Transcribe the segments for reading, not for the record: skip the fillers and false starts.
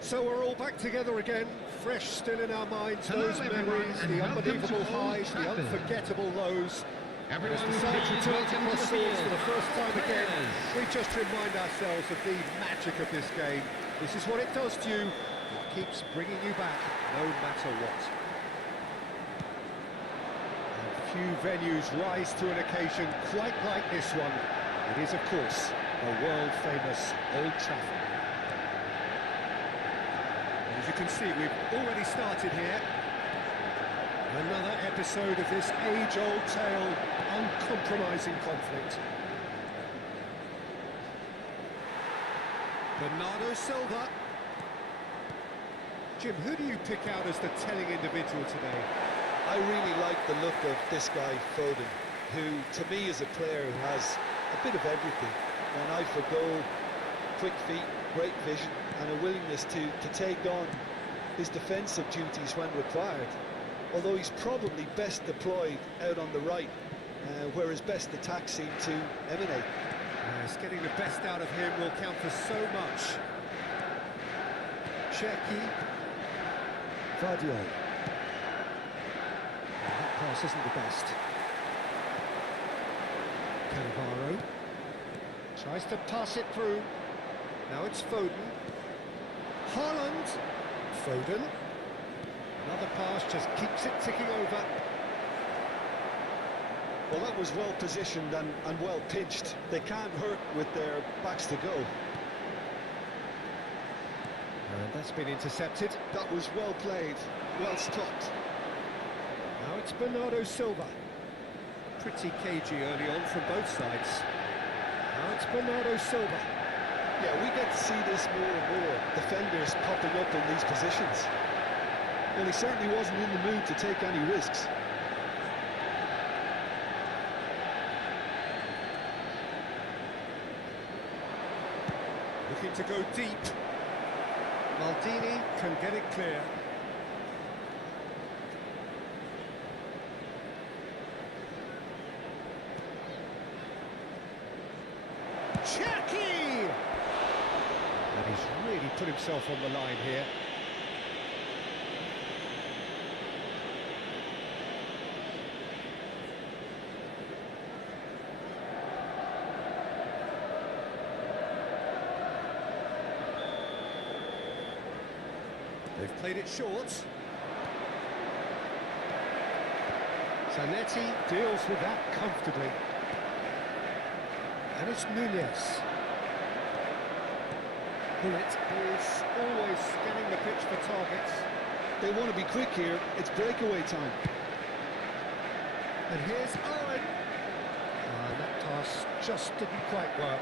So we're all back together again, fresh still in our minds, those memories, the unbelievable highs, the unforgettable lows. As the sides return to cross swords for the first time again, we just remind ourselves of the magic of this game. This is what it does to you, it keeps bringing you back, no matter what. And few venues rise to an occasion quite like this one. It is, of course, the world-famous Old Trafford. As you can see, we've already started here. Another episode of this age-old tale, uncompromising conflict. Bernardo Silva. Jim, who do you pick out as the telling individual today? I really like the look of this guy, Foden, who, to me, is a player who has a bit of everything. An eye for goal, quick feet, great vision, and a willingness to take on his defensive duties when required. Although he's probably best deployed out on the right, where his best attacks seem to emanate. Yes, getting the best out of him will count for so much. Cherki. Vardio. That pass isn't the best. Cannavaro. Tries to pass it through. Now it's Foden. Haaland. Foden. Another pass just keeps it ticking over. Well, that was well positioned and well pitched. They can't hurt with their backs to go. And that's been intercepted. That was well played, well stopped. Now it's Bernardo Silva. Pretty cagey early on from both sides. Now it's Bernardo Silva. Yeah, we get to see this more and more. Defenders popping up in these positions. Well, he certainly wasn't in the mood to take any risks. Looking to go deep. Maldini can get it clear. Cherki! And he's really put himself on the line here. They've played it short. Zanetti deals with that comfortably. And it's Nunez. Bullet is always scanning the pitch for targets. They want to be quick here. It's breakaway time. And here's Owen. That pass just didn't quite work.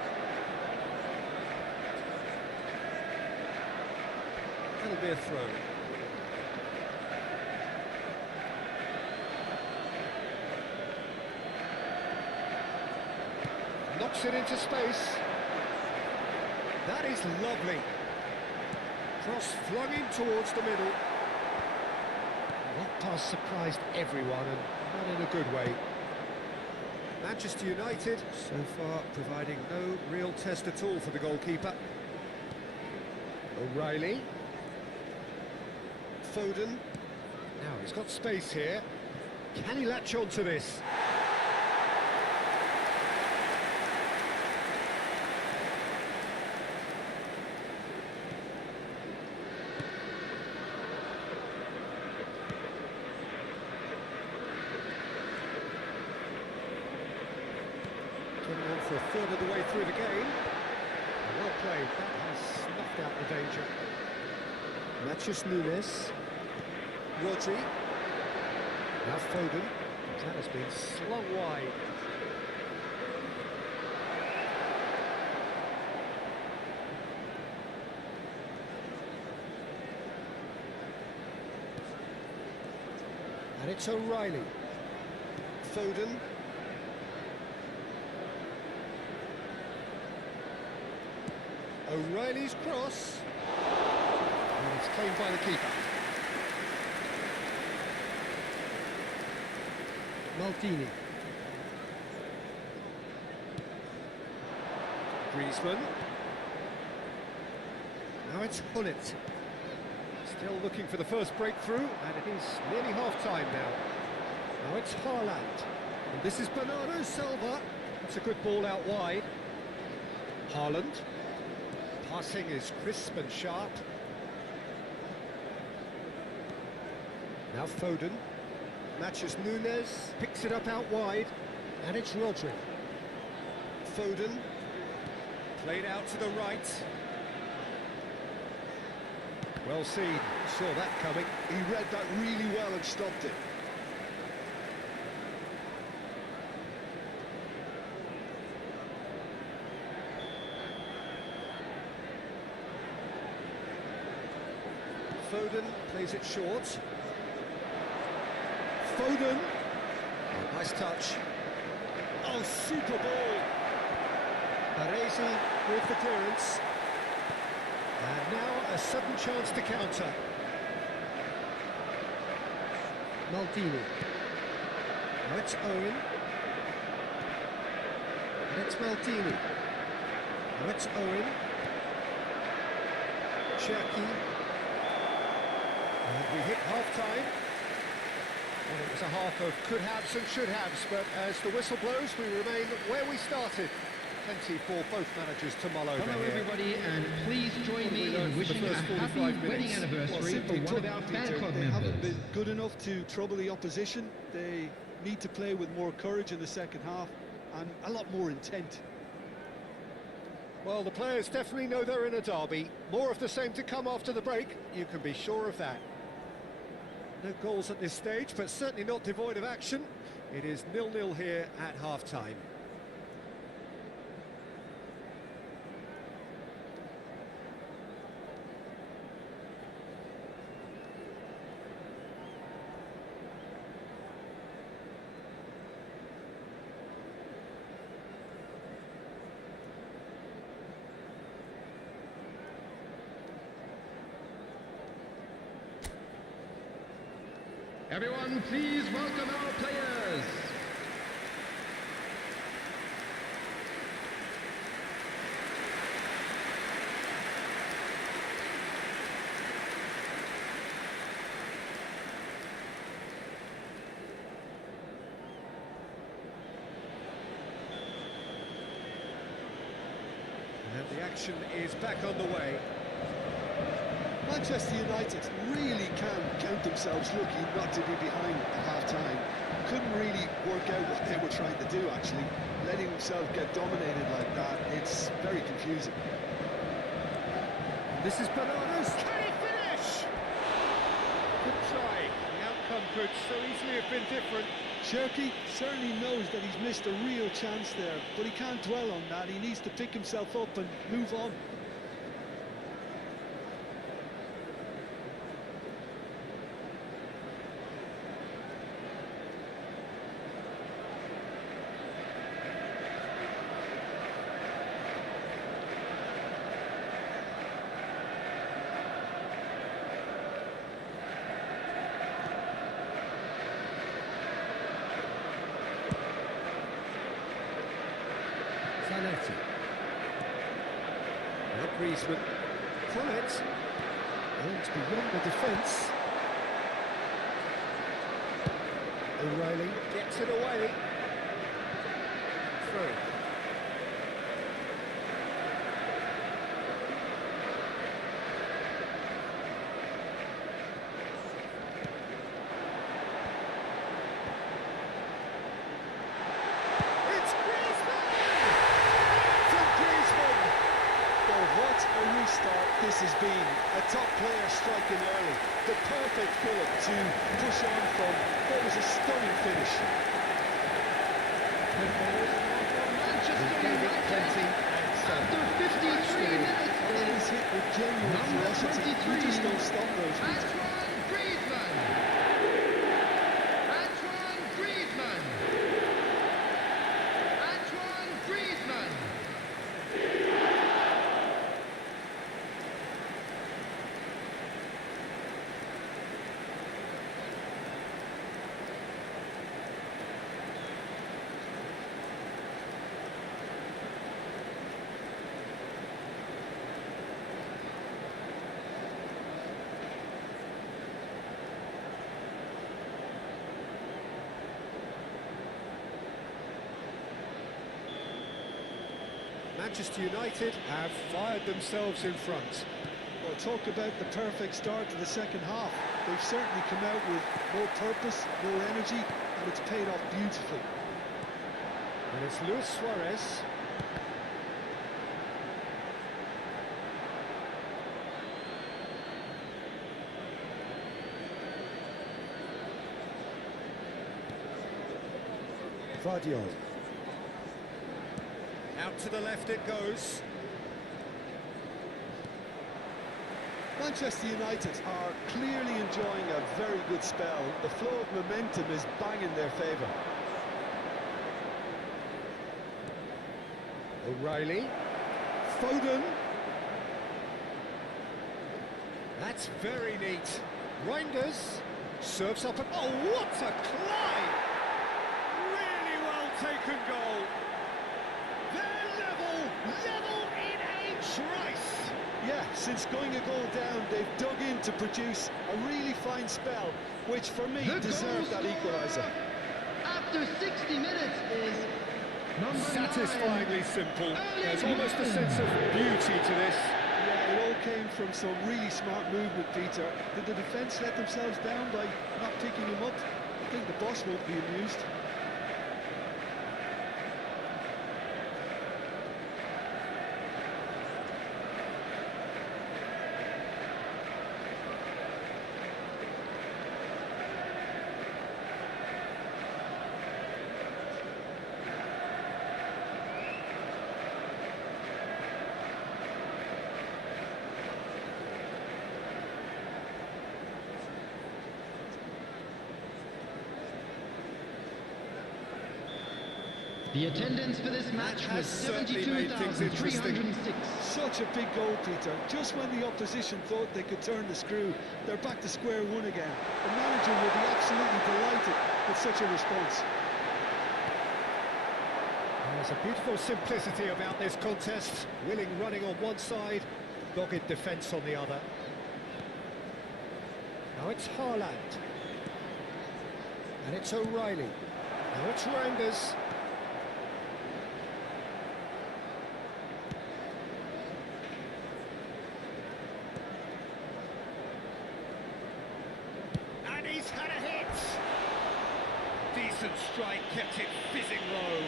That'll be a throw. Knocks it into space. That is lovely. Cross flung in towards the middle. That pass surprised everyone, and not in a good way. Manchester United, so far, providing no real test at all for the goalkeeper. O'Reilly. Foden. Now he's got space here. Can he latch on to this? to a third of the way through the game. Well played, that has snuffed out the danger. Matches Nunes. Rodri. Now Foden. That has been slung wide. And it's O'Reilly. Foden. O'Reilly's cross. And it's claimed by the keeper. Maldini. Griezmann. Now it's Hullet. Still looking for the first breakthrough, and it is nearly half-time now. Now it's Haaland. And this is Bernardo Silva. That's a good ball out wide. Haaland. Passing is crisp and sharp. Now Foden. Matches Nunes. Picks it up out wide. And it's Rodri. Foden. Played out to the right. Well seen. Saw that coming. He read that really well and stopped it. Foden plays it short. Foden. Oh, nice touch. Oh, super ball. Paresi with the clearance. And now a sudden chance to counter. Maldini. Now it's Owen. And it's Maldini. Now it's Owen. Cherki. And we hit half-time. Well, it was a half of could-haves and should-haves, but as the whistle blows, we remain where we started. Plenty for both managers to mull over Hello here. everybody, and please join me in wishing a happy wedding anniversary for one of our fan club They haven't members. been good enough to trouble the opposition. They need to play with more courage in the second half and a lot more intent. Well, the players definitely know they're in a derby. More of the same to come after the break, you can be sure of that. No goals at this stage, but certainly not devoid of action. It is 0-0 here at half-time. Everyone, please welcome our players. And the action is back on the way. Manchester United really can count themselves lucky not to be behind at half-time. Couldn't really work out what they were trying to do, actually. Letting themselves get dominated like that, it's very confusing. This is Bernardo's. Can he finish? Good try. The outcome could so easily have been different. Cherki certainly knows that he's missed a real chance there, but he can't dwell on that. He needs to pick himself up and move on. Zanetti. Now Griezmann. Hullet. And beyond the defence. O'Reilly gets it away. Through. It's Griezmann! start this has been. A top player striking early. The perfect fillip to push on from what was a stunning finish. Manchester United, after 53 minutes, That is hit with genuine Number ferocity. You 23, just don't stop those. Antoine Griezmann. Antoine Griezmann. Antoine Griezmann. Manchester United have fired themselves in front. Well, talk about the perfect start to the second half. They've certainly come out with more purpose, more energy, and it's paid off beautifully. And it's Luis Suarez. Vardiol. Out to the left it goes. Manchester United are clearly enjoying a very good spell. The flow of momentum is bang in their favour. O'Reilly. Foden. That's very neat. Reinders serves up and... Oh, what a climb! Really well taken goal. They're level in a trice. Yeah, since going a goal down, they've dug in to produce a really fine spell, which for me The deserved that goal scorer equaliser. After 60 minutes is number 9. Satisfyingly simple. There's almost a sense of beauty to this. Yeah, it all came from some really smart movement, Peter. Did the defence let themselves down by not picking him up? I think the boss won't be amused. The attendance for this match was has certainly made things interesting. 72,306. Such a big goal, Peter. Just when the opposition thought they could turn the screw, they're back to square one again. The manager will be absolutely delighted with such a response. There's a beautiful simplicity about this contest. Willing running on one side, dogged defence on the other. Now it's Haaland. And it's O'Reilly. Now it's Reinders. And he's had a hit. Decent strike, kept it fizzing low.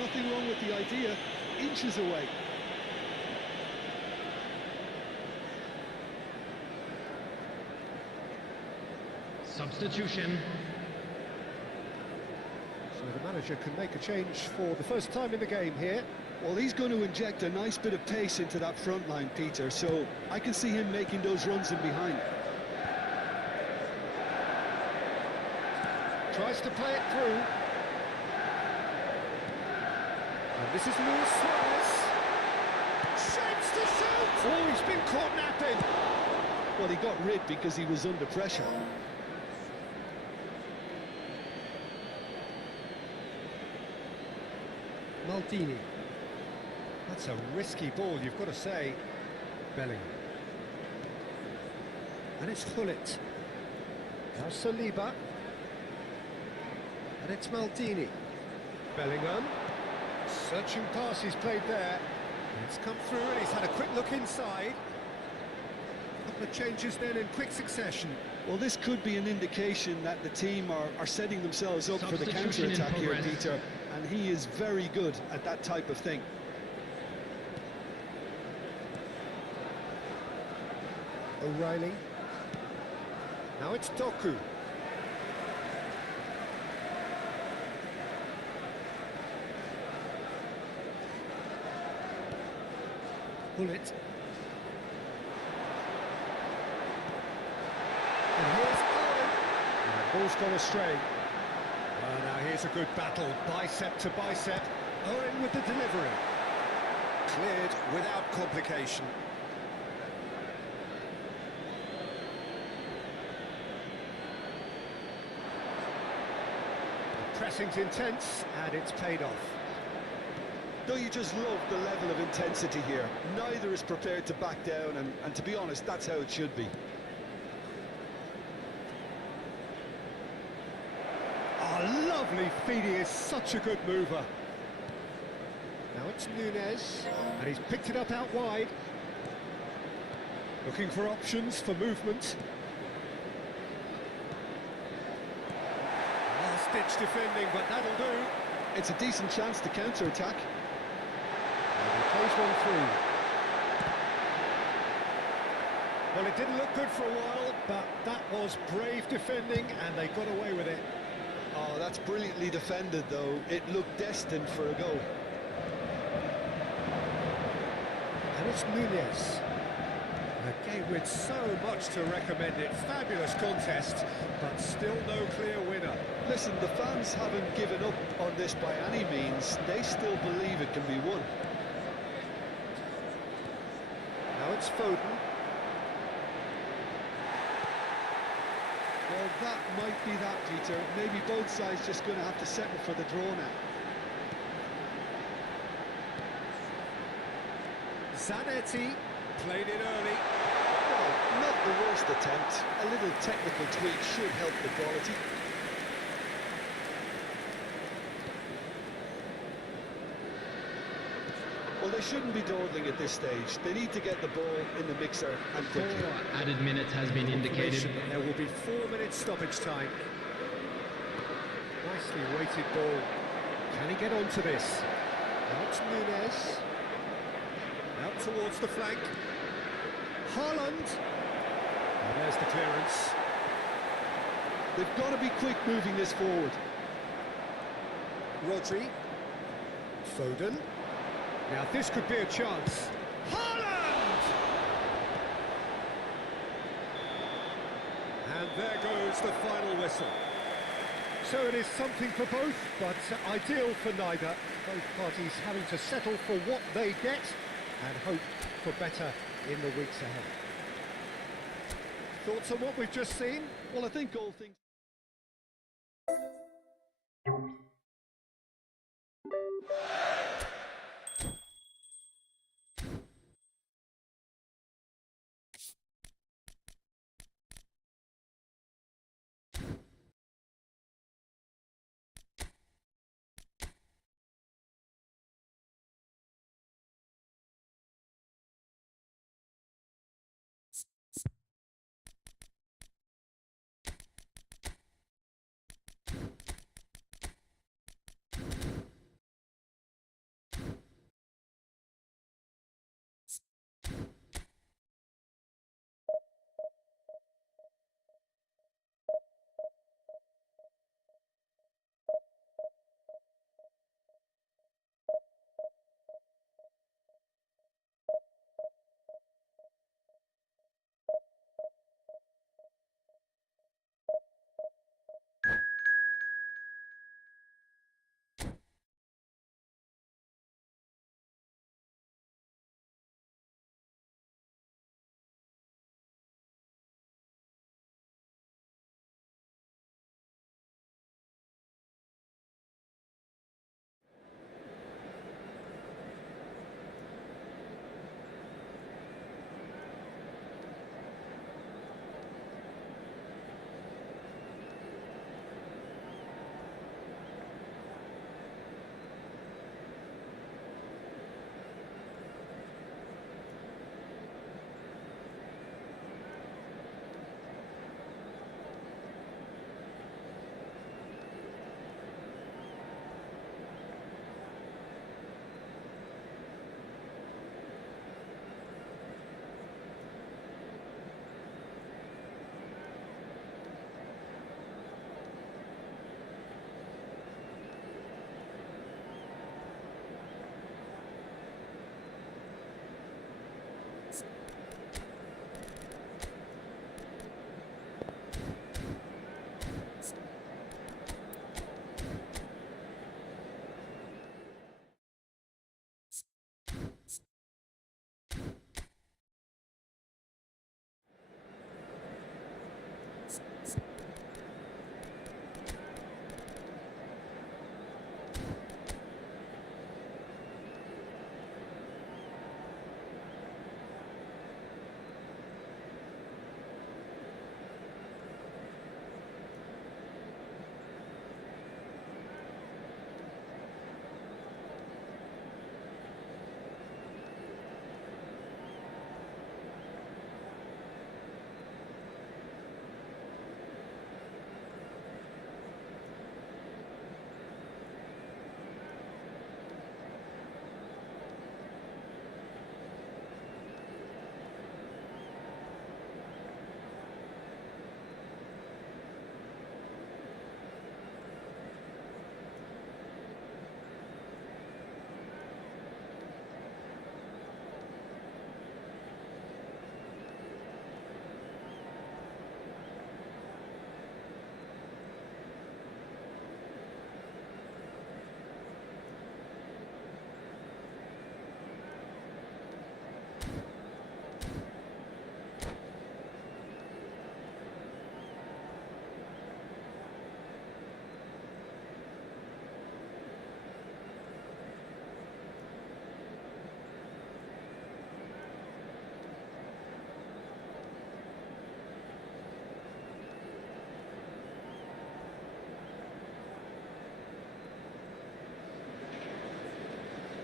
Nothing wrong with the idea. Inches away. Substitution. So the manager can make a change for the first time in the game here. Well, he's going to inject a nice bit of pace into that front line, Peter, so I can see him making those runs in behind. Tries to play it through. And this is Luis Suarez. Shapes to shoot! Oh, he's been caught napping. Well, he got rid because he was under pressure. Maldini. That's a risky ball, you've got to say. Bellingham. And it's Hullet. Now Saliba. And it's Maldini. Bellingham. Searching pass he's played there. It's come through and he's had a quick look inside. A couple of changes then in quick succession. Well, this could be an indication that the team are setting themselves up for the Substitution in counter-attack here, progress. Peter, and he is very good at that type of thing. O'Reilly. Now it's Doku. Bullet. And here's Owen. And the ball's gone astray. Well, now here's a good battle, bicep to bicep. Owen with the delivery. Cleared without complication. The pressing's intense, and it's paid off. Don't you just love the level of intensity here? Neither is prepared to back down, and to be honest, that's how it should be. Oh, lovely feed. He is such a good mover. Now it's Nunez, and he's picked it up out wide. Looking for options for movement. Last-ditch defending, but that'll do. It's a decent chance to counter-attack. And he plays one through. Well, it didn't look good for a while, but that was brave defending, and they got away with it. Oh, that's brilliantly defended, though. It looked destined for a goal. And it's Nunez. A game with so much to recommend it. Fabulous contest, but still no clear winner. Listen, the fans haven't given up on this by any means. They still believe it can be won. Now it's Foden. Well, that might be that, Peter. Maybe both sides just going to have to settle for the draw now. Zanetti played it early. Well, not the worst attempt. A little technical tweak should help the quality. Well, they shouldn't be dawdling at this stage. They need to get the ball in the mixer and quickly. 4 added minutes has been indicated. There will be 4 minutes stoppage time. Nicely weighted ball. Can he get onto this? Now it's Nunez. Out towards the flank. Haaland. And there's the clearance. They've got to be quick moving this forward. Rodri. Foden. Now this could be a chance. Haaland! And there goes the final whistle. So it is something for both, but ideal for neither. Both parties having to settle for what they get and hope for better in the weeks ahead. Thoughts on what we've just seen? Well, I think all things...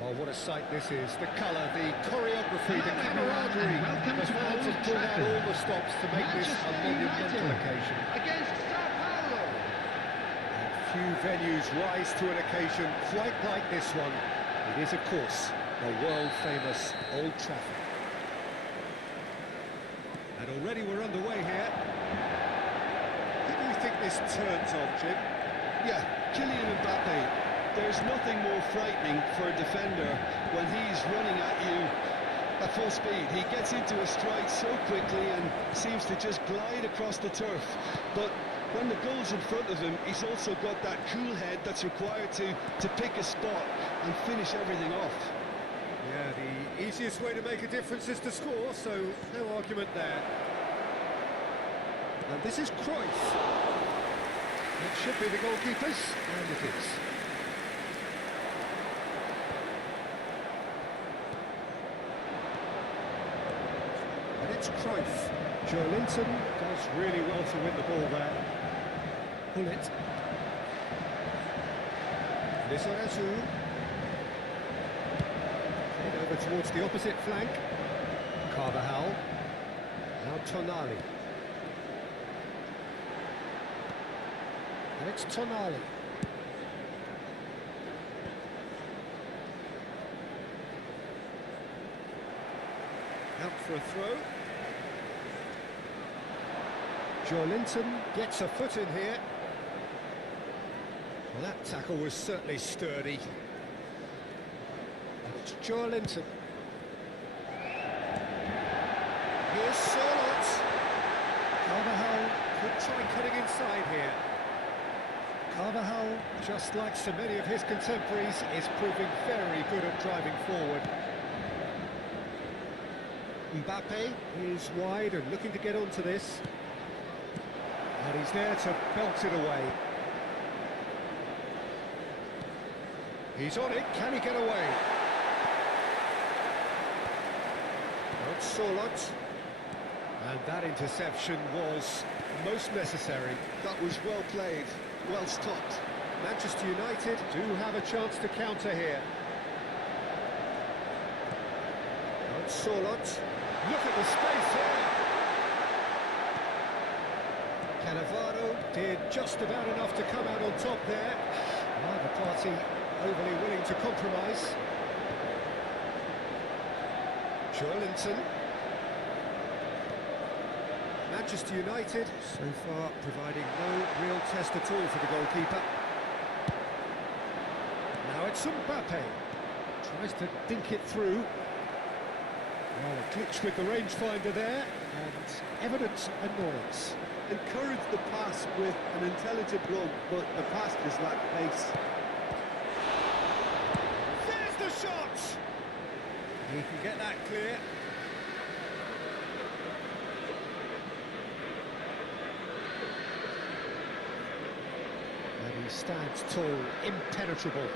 Oh, what a sight this is. The colour, the choreography, the camaraderie. The fans have pulled out all the stops to make this a monumental occasion. Against Sao Paulo. And few venues rise to an occasion quite like this one. It is, of course, the world-famous Old Trafford. And already we're underway here. Who do you think this turns on, Jim? Yeah, Kylian Mbappe. There's nothing more frightening for a defender when he's running at you at full speed. He gets into a stride so quickly and seems to just glide across the turf. But when the goal's in front of him, he's also got that cool head that's required to pick a spot and finish everything off. Yeah, the easiest way to make a difference is to score, so no argument there. And this is Cruyff. It should be the goalkeepers, and it is. And it's Cruyff. Joelinton does really well to win the ball there. Pull it. Lizarazu. Over towards the opposite flank. Carvajal. Now Tonali. And it's Tonali. Out for a throw. Joelinton gets a foot in here. Well, that tackle was certainly sturdy. It's Joelinton. Here's Sörloth. Carvajal could try cutting inside here. Carvajal, just like so many of his contemporaries, is proving very good at driving forward. Mbappe is wide and looking to get onto this. And he's there to belt it away. He's on it, can he get away? Sörloth, and that interception was most necessary. That was well played, well stopped. Manchester United do have a chance to counter here. And Sörloth, look at the space here. Cannavaro did just about enough to come out on top there. Neither party overly willing to compromise. Joelinton. Manchester United, so far, providing no real test at all for the goalkeeper. Now it's Mbappe. Tries to dink it through. Well, a glitch with the rangefinder there, and evident annoyance. Encouraged the pass with an intelligent run, but the pass just lacked pace. There's the shot! He can get that clear. And he stands tall, impenetrable.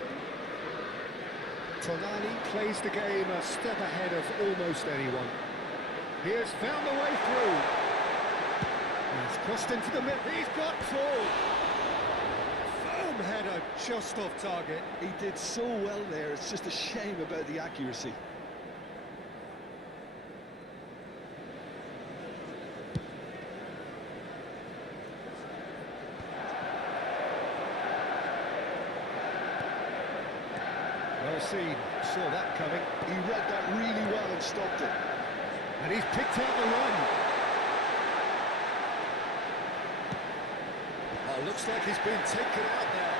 Tonali plays the game a step ahead of almost anyone. He has found the way through. He's crossed into the middle. He's got full. Firm header just off target. He did so well there, it's just a shame about the accuracy. Well seen, saw that coming. He read that really well and stopped it. And he's picked out the run. Oh, looks like he's been taken out there.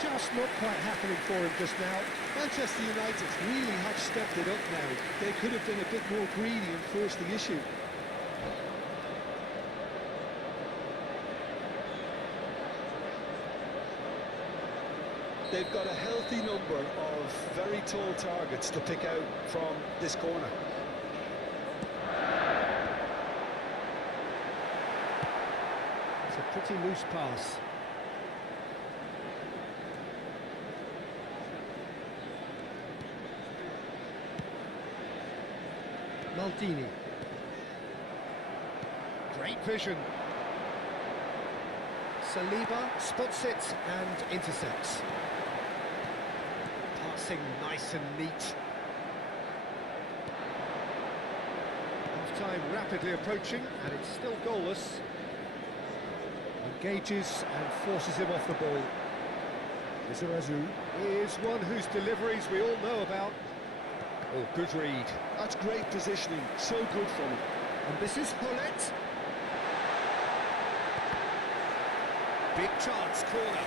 Just not quite happening for him just now. Manchester United really have stepped it up now. They could have been a bit more greedy and forced the issue. They've got a healthy number of very tall targets to pick out from this corner. It's a pretty loose pass. Maldini. Great vision. Saliba spots it and intercepts. passing nice and neat. Half-time rapidly approaching, and it's still goalless. Engages and forces him off the ball. Izarazu is one whose deliveries we all know about. Oh, good read. That's great positioning, so good from him. And this is Hullet. Big chance, corner.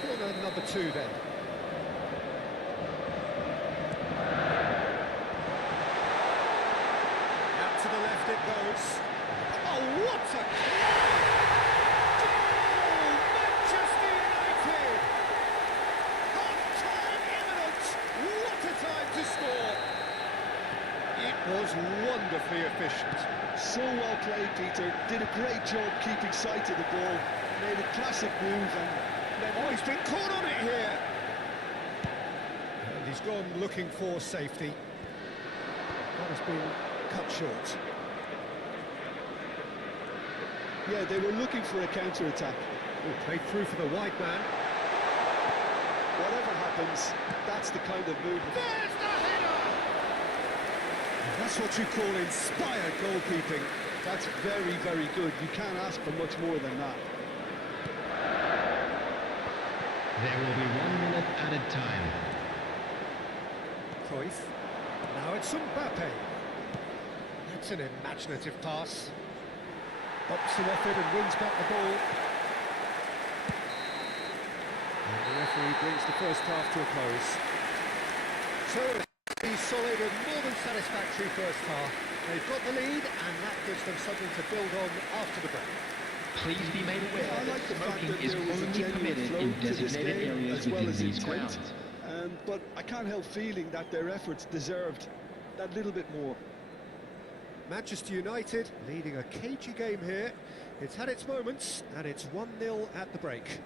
Corner number 2 then. Out to the left it goes. Oh, what a goal! Manchester United! Half-time imminent! What a time to score! It was wonderfully efficient. So well played, Peter. Did a great job keeping sight of the ball. Made a classic move and... Oh, he's been caught on it here! And he's gone looking for safety. That has been cut short. Yeah, they were looking for a counter-attack. Oh, played through for the wide man. Whatever happens, that's the kind of move. There's the header! And that's what you call inspired goalkeeping. That's very, very good. You can't ask for much more than that. There will be 1 minute added time. Cruyff. Now it's Mbappe. That's an imaginative pass. Bops him off it and wins back the ball. And the referee brings the first half to a close. So a solid and more than satisfactory first half. They've got the lead and that gives them something to build on after the break. Please be made aware I that like the fact smoking that is there was a only genuine permitted flow in to this designated game, areas as well within as these intent. grounds. But I can't help feeling that their efforts deserved that little bit more. Manchester United leading a cagey game here. It's had its moments and it's 1-0 at the break.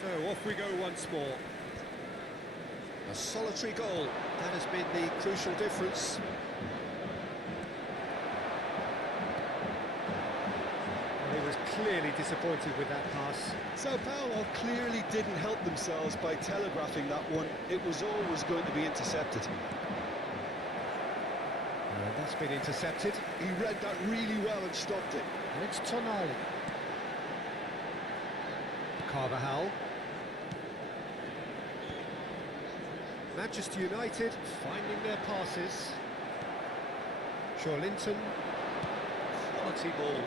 So off we go once more. A solitary goal, that has been the crucial difference. Well, he was clearly disappointed with that pass. Sao Paulo clearly didn't help themselves by telegraphing that one. It was always going to be intercepted. And that's been intercepted. He read that really well and stopped it. And it's Tonali. Carvajal. Manchester United finding their passes. Linton. Quality ball.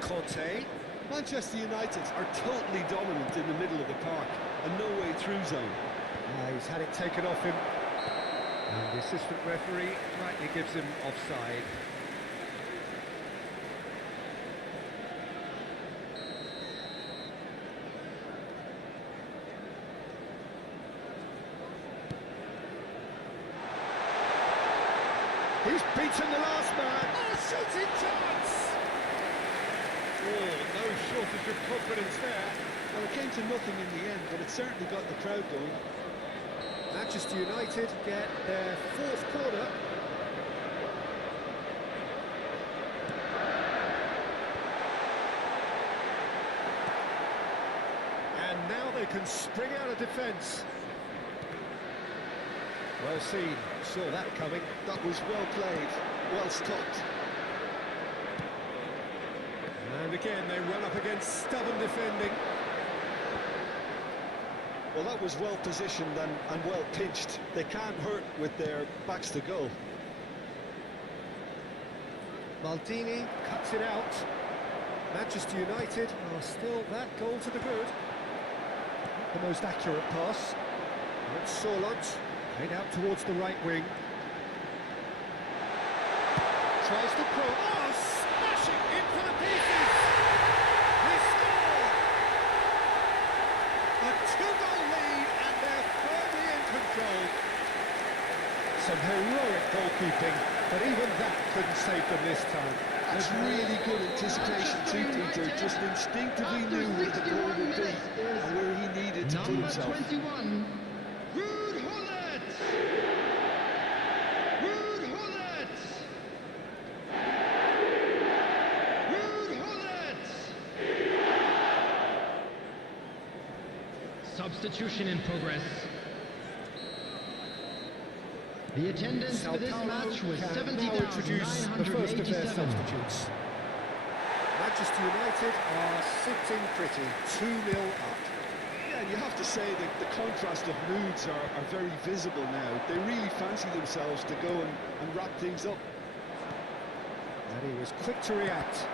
Conte. Manchester United are totally dominant in the middle of the park, and no way through zone. He's had it taken off him. And the assistant referee rightly gives him offside. He's beaten the last man. Oh, shooting chance! Oh, no shortage of confidence there. Well, it came to nothing in the end, but it certainly got the crowd going. Manchester United get their fourth corner. And now they can spring out of defence. Well seen, saw that coming. That was well played, well stopped. And again, they run up against stubborn defending. Well, that was well positioned and well pitched. They can't hurt with their backs to goal. Maldini cuts it out. Manchester United are still that goal to the good. Not the most accurate pass. And it's Sorlot, played out towards the right wing. tries to cross. Oh, smashing into the pieces! They score! A 2-goal lead, and they're firmly in control. Some heroic goalkeeping, but even that couldn't save them this time. That's really good anticipation too, Peter. Just instinctively knew where the ball would be and where he needed to put Number himself. 21, Ruud Gullit! Ruud Gullit! Ruud Gullit! Substitution in progress. The attendance for this match was can now introduce the first of their 70,987. substitutes. Manchester United are sitting pretty, 2-0 up. Yeah, and you have to say that the contrast of moods are very visible now. They really fancy themselves to go and wrap things up. And he was quick to react.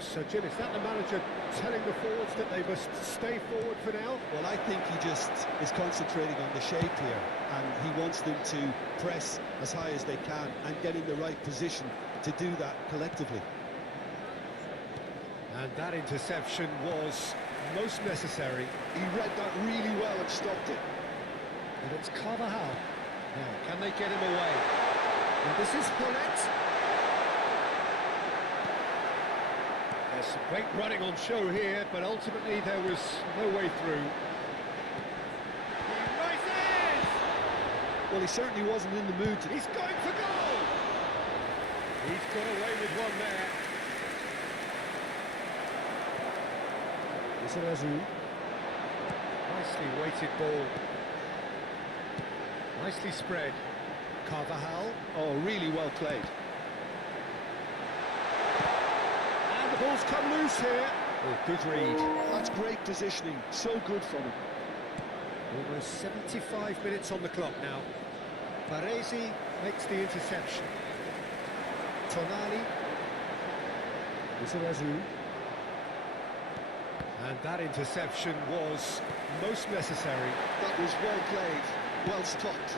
So, Jim, is that the manager telling the forwards that they must stay forward for now? Well, I think he just is concentrating on the shape here, and he wants them to press as high as they can and get in the right position to do that collectively. And that interception was most necessary. He read that really well and stopped it. And it's Carvajal. Now, can they get him away? And this is Gullit. There's some great running on show here, but ultimately there was no way through. He rises! Well, he certainly wasn't in the mood to... He's going for goal! He's got away with one there. Is it Azul? Nicely weighted ball. Nicely spread. Carvajal. Oh, really well played. And the ball's come loose here. Oh, good read. That's great positioning. So good from him. Almost 75 minutes on the clock now. Baresi makes the interception. Tonali. Is it Azul? And that interception was most necessary. That was well played. Well stopped.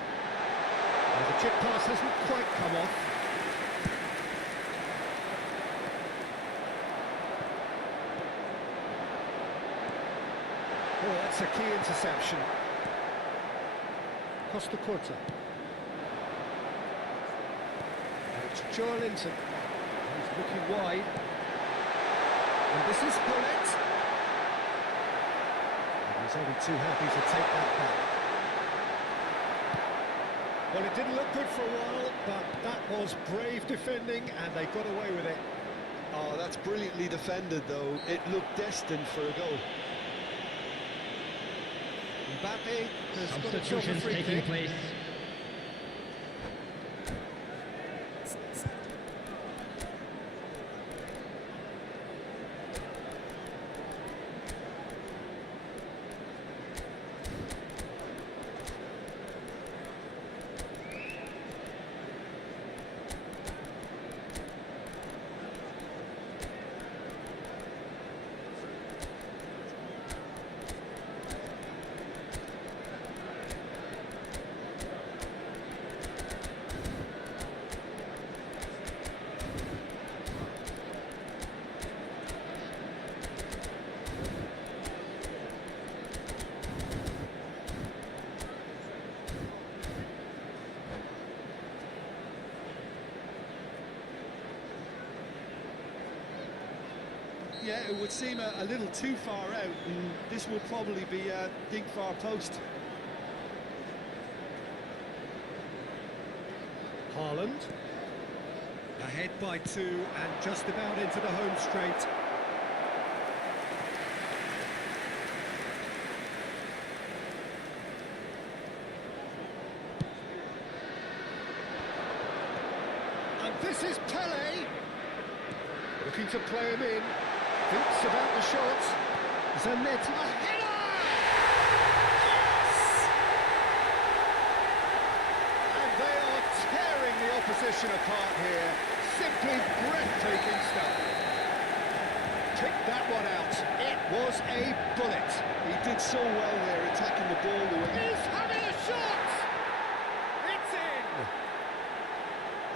Well, the chip pass hasn't quite come off. Oh, that's a key interception. Costa Corta. And it's Joelinton. He's looking wide. And this is Gullit. And he's only too happy to take that back. Well, it didn't look good for a while, but that was brave defending, and they got away with it. Oh, that's brilliantly defended, though. It looked destined for a goal. Mbappe has got a shot for Substitutions free taking kick. place. Yeah, it would seem a little too far out, and this will probably be a dig far post. Haaland. Ahead by 2 and just about into the home straight. And this is Pele. Looking to play him in. Thinks about the shot. Zanetti. A header! Yes! And they are tearing the opposition apart here. Simply breathtaking stuff. Kick that one out. It was a bullet. He did so well there, attacking the ball. He's having a shot! It's in!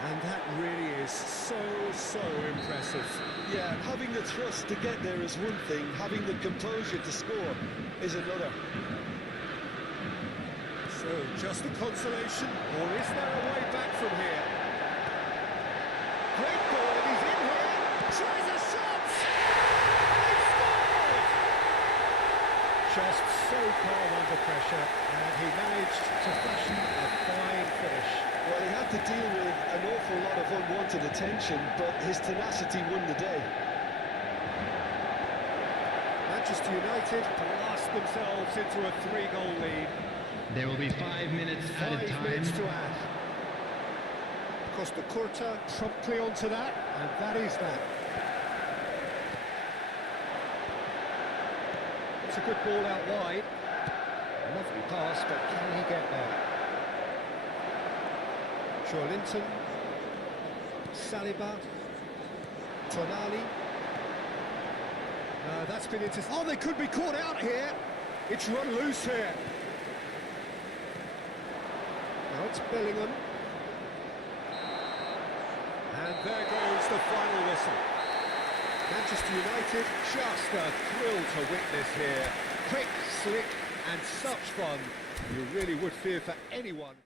And that really is so impressive. Yeah, having the thrust to get there is one thing, having the composure to score is another. So, just a consolation, or is there a way back from here? Great ball, and he's in here! Tries a shot! He scored! Just so calm under pressure, and he managed to fashion a fine finish. Well, he had to deal with an awful lot of unwanted attention, but his tenacity won the day. Manchester United blast themselves into a 3-goal lead. There will be 5 minutes added 5 time. minutes to add. Costa Curta promptly onto that, and that is that. It's a good ball out wide. A lovely pass, but can he get there? Joelinton, Saliba, Tonali. That's been into... Oh, they could be caught out here. It's run loose here. Now it's Bellingham. And there goes the final whistle. Manchester United, just a thrill to witness here. Quick, slick, and such fun. You really would fear for anyone.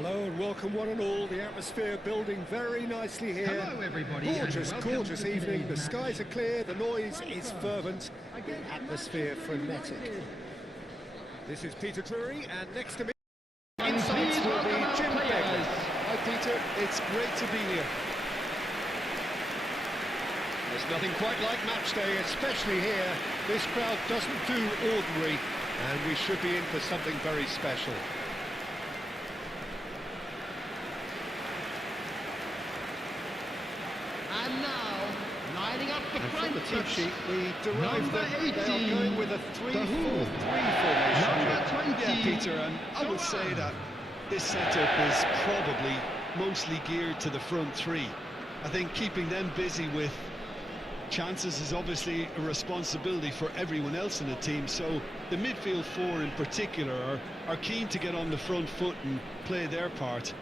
Hello and welcome one and all. The atmosphere building very nicely here. Hello everybody. Gorgeous, and welcome gorgeous to evening. today's The match. skies are clear, the noise is fervent, the atmosphere frenetic. This is Peter Drury, and next to me, insights will be Jim Begley. Hi Peter, it's great to be here. There's nothing quite like match day, especially here. This crowd doesn't do ordinary, and we should be in for something very special. And now, lining up the And from front the team foot, sheet, we derive number that they are 18, going with a 3-4-3 formation. number 20. Yeah, Peter, and I would say that this setup is probably mostly geared to the front three. I think keeping them busy with chances is obviously a responsibility for everyone else in the team, so the midfield four in particular are keen to get on the front foot and play their part.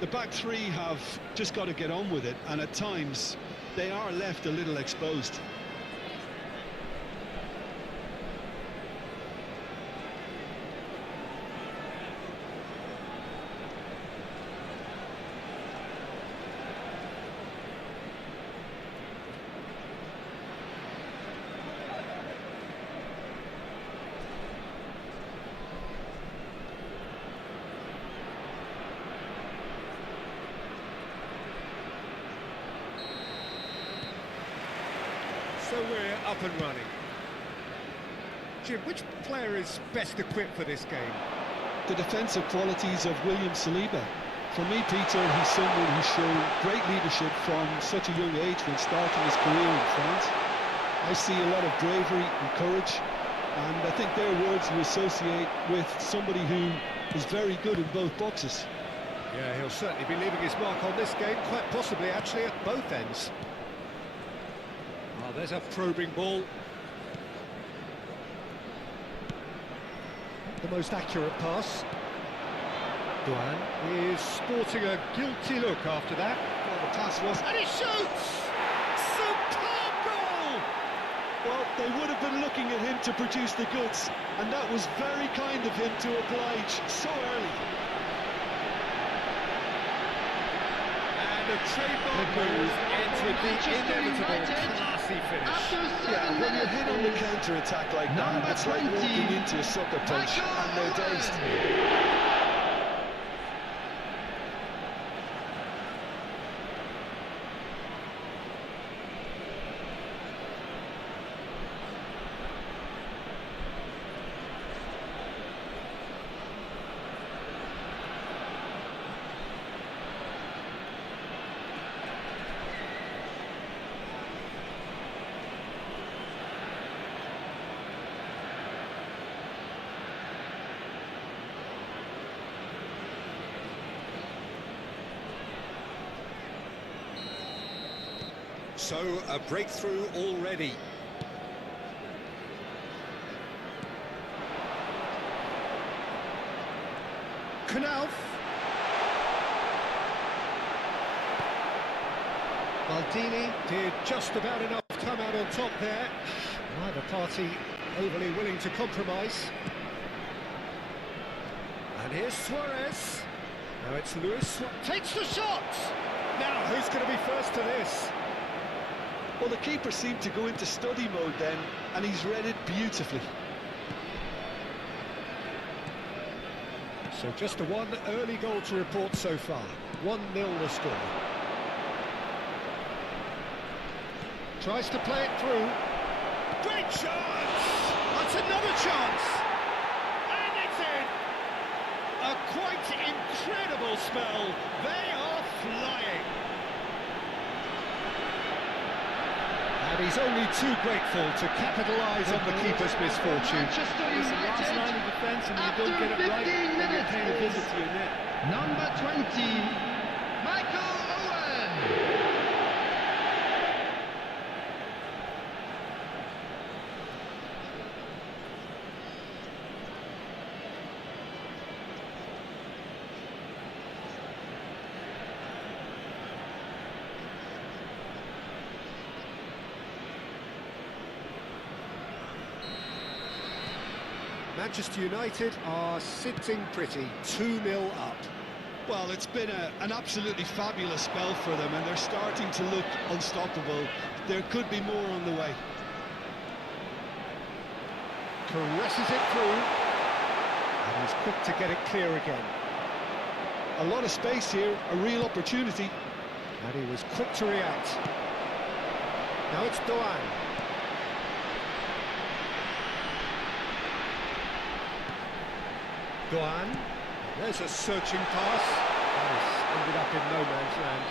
The back three have just got to get on with it, and at times they are left a little exposed. So we're up and running. Jim, which player is best equipped for this game? The defensive qualities of William Saliba. For me, Peter, he's someone who's shown great leadership from such a young age when starting his career in France. I see a lot of bravery and courage, and I think they're words you associate with somebody who is very good in both boxes. Yeah, he'll certainly be leaving his mark on this game, quite possibly actually at both ends. Oh, there's a probing ball. The most accurate pass. Duan is sporting a guilty look after that. Well, the pass was... And he shoots! Superb goal! Well, they would have been looking at him to produce the goods, and that was very kind of him to oblige so early. And a trademark move ends with the inevitable classy finish. Yeah, when you hit on the counter-attack like that, it's like walking into a sucker punch, and they're dazed. So, a breakthrough already. Knauf. Maldini did just about enough to come out on top there. Neither party overly willing to compromise. And here's Suarez. Now it's Luis. Takes the shot! Now, who's going to be first to this? Well, the keeper seemed to go into study mode then, and he's read it beautifully. So just one early goal to report so far. 1-0 the score. Tries to play it through. Great chance! That's another chance! And it's in! A quite incredible spell. They are flying. And he's only too grateful to capitalise on the keeper's misfortune. It's the last line of defence, and you don't get it right, then you're paying a visit to your net. Number 20, Michael Owen. Manchester United are sitting pretty, 2-0 up. Well, it's been an absolutely fabulous spell for them, and they're starting to look unstoppable. There could be more on the way. Caresses it through. And he's quick to get it clear again. A lot of space here, a real opportunity. And he was quick to react. Now it's Doan. Doan, there's a searching pass. Nice, ended up in no man's land.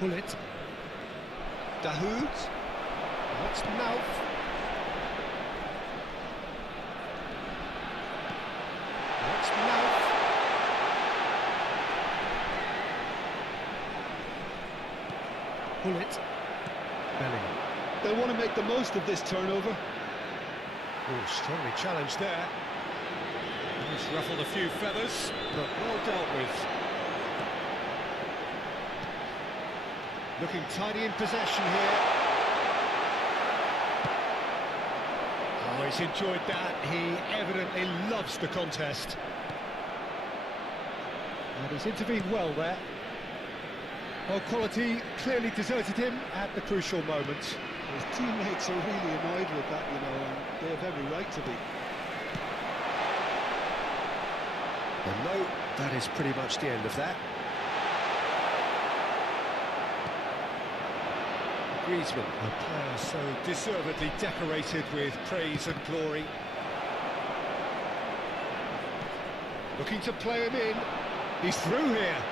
Bullet. Dahoud. That's Knauf. That's Knauf. Bullet. Bellingham. They'll want to make the most of this turnover. Oh, strongly challenged there. He's ruffled a few feathers, but well dealt with. Looking tidy in possession here. Oh, he's enjoyed that. He evidently loves the contest. And he's intervened well there. Well, quality clearly deserted him at the crucial moment. His teammates are really annoyed with that, you know, and they have every right to be. And no, that is pretty much the end of that. Griezmann, a player so deservedly decorated with praise and glory. Looking to play him in. He's through here.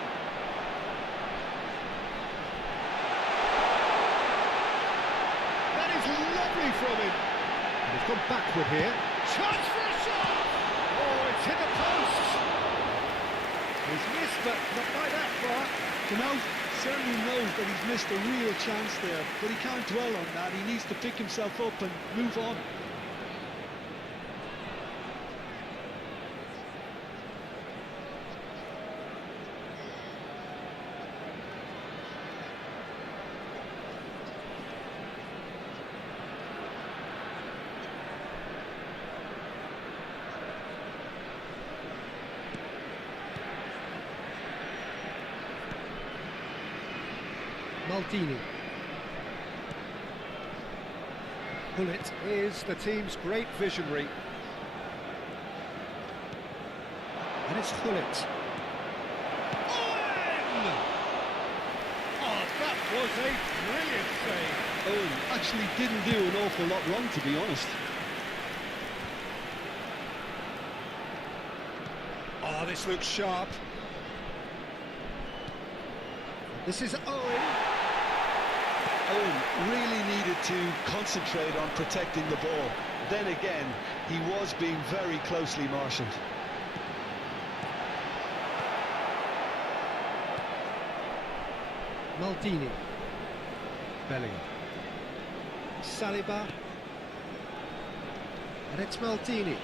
That is lovely from him. And he's gone backward here. Chance for a shot! Oh, it's hit the post. He's missed, but not by that far. Now certainly knows that he's missed a real chance there, but he can't dwell on that. He needs to pick himself up and move on. Maldini. Bullet is the team's great visionary. And it's Bullet. Oh, that was a brilliant save. Oh, actually didn't do an awful lot wrong, to be honest. Oh, this looks sharp. This is Owen. Owen really needed to concentrate on protecting the ball. Then again, he was being very closely marshalled. Maldini. Bellingham. Saliba. And it's Maldini.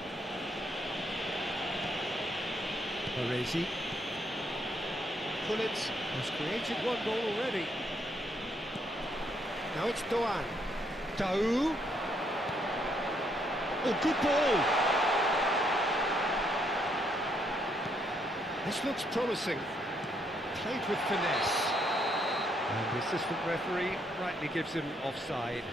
Baresi. Bullet has created one goal already. Now it's Doan. Dau. Oh, good ball. This looks promising. Played with finesse. And the assistant referee rightly gives him offside.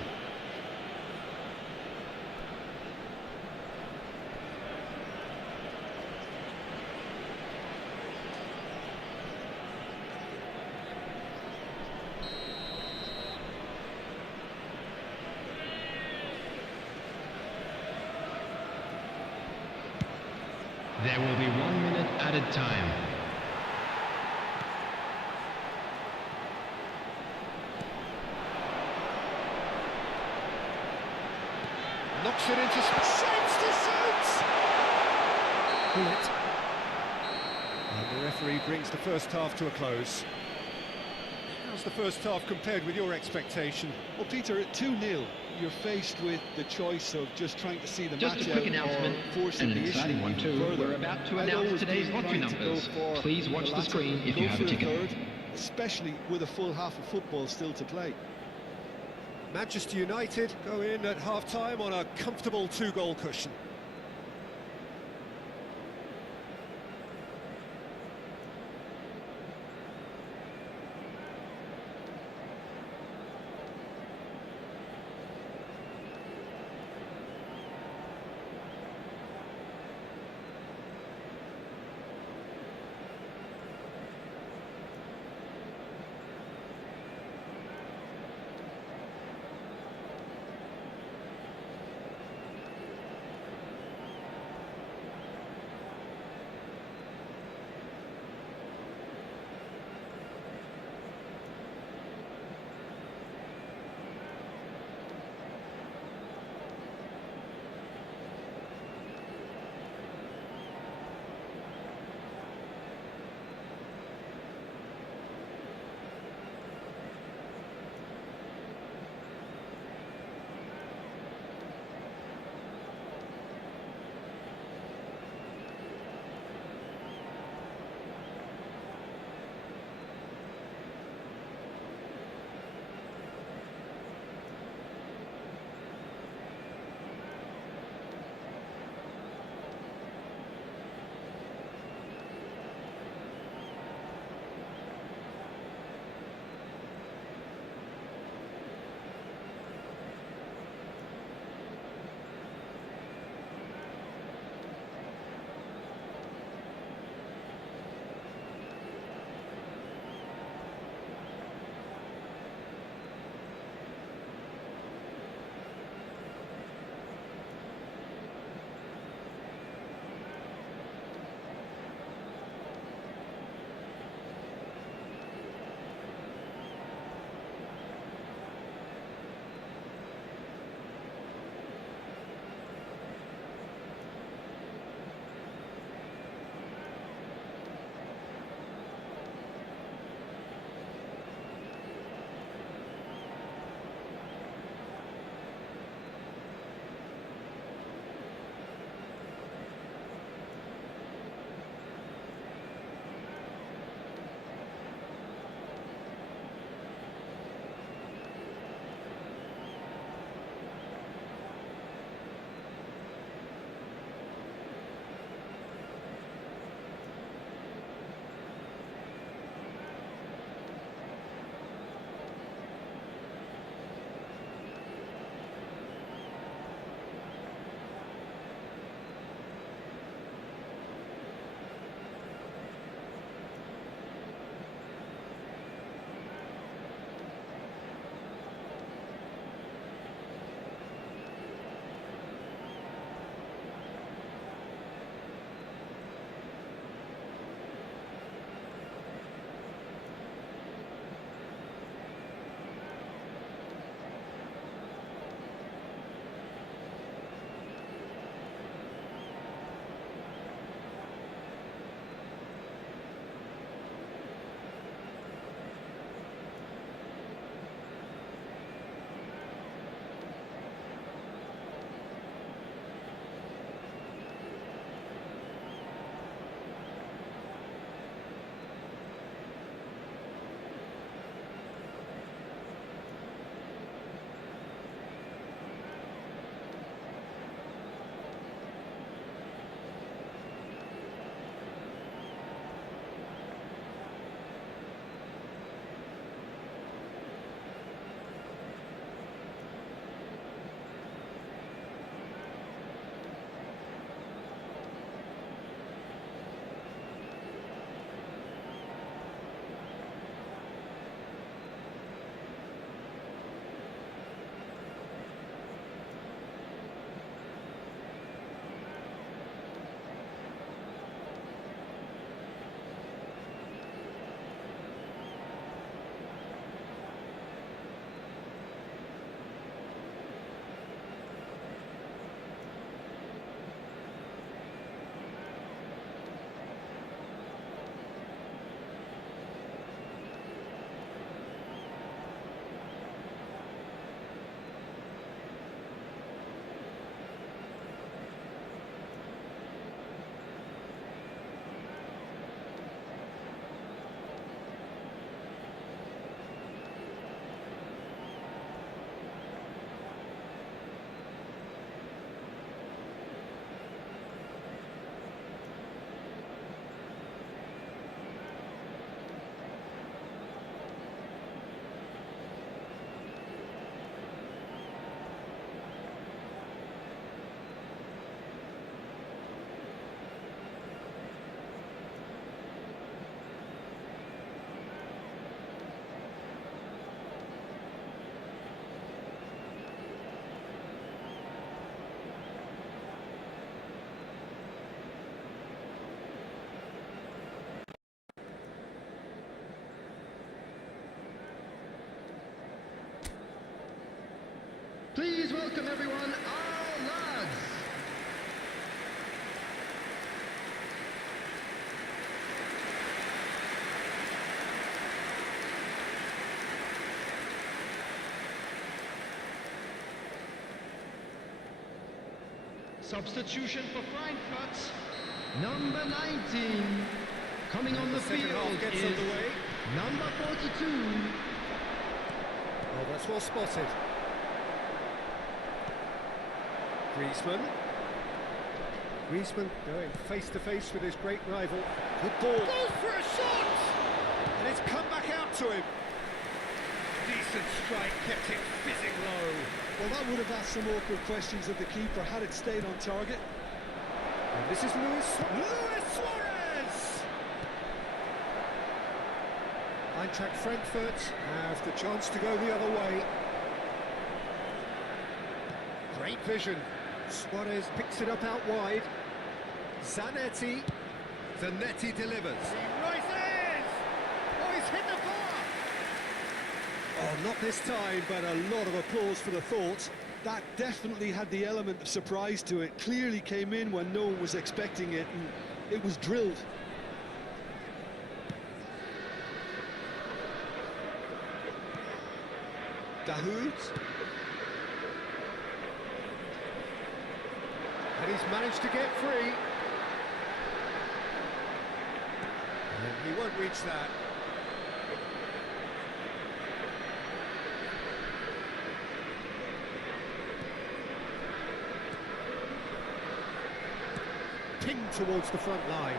There will be 1 minute added time. Knocks it into shapes to suits. Bullet. And the referee brings the first half to a close. How's the first half compared with your expectation? Well, Peter, at 2-0, you're faced with the choice of just trying to see the Just match a quick out announcement, or forcing and an the exciting issue one even too. further. We're about to I'd announce always today's be lottery inclined to go numbers. for Please watch the latter, screen if go you have a for ticket. third, especially with a full half of football still to play. Manchester United go in at half-time on a comfortable 2-goal cushion. Please welcome everyone, our lads. Substitution for Frankfurt, number 19. Coming on the Second half field gets is underway. number 42. Oh, that's well spotted. Griezmann going face to face with his great rival. Good ball. Goes for a shot! And it's come back out to him. Decent strike, kept it fizzing low. Well, that would have asked some awkward questions of the keeper had it stayed on target. And this is Luis Suarez! Eintracht Frankfurt have the chance to go the other way. Great vision. Suarez picks it up out wide. Zanetti. Zanetti delivers. He rises! Oh, he's hit the bar! Oh, not this time, but a lot of applause for the thought. That definitely had the element of surprise to it. Clearly came in when no one was expecting it, and it was drilled. Dahoud. And he's managed to get free. And he won't reach that. Pinged towards the front line.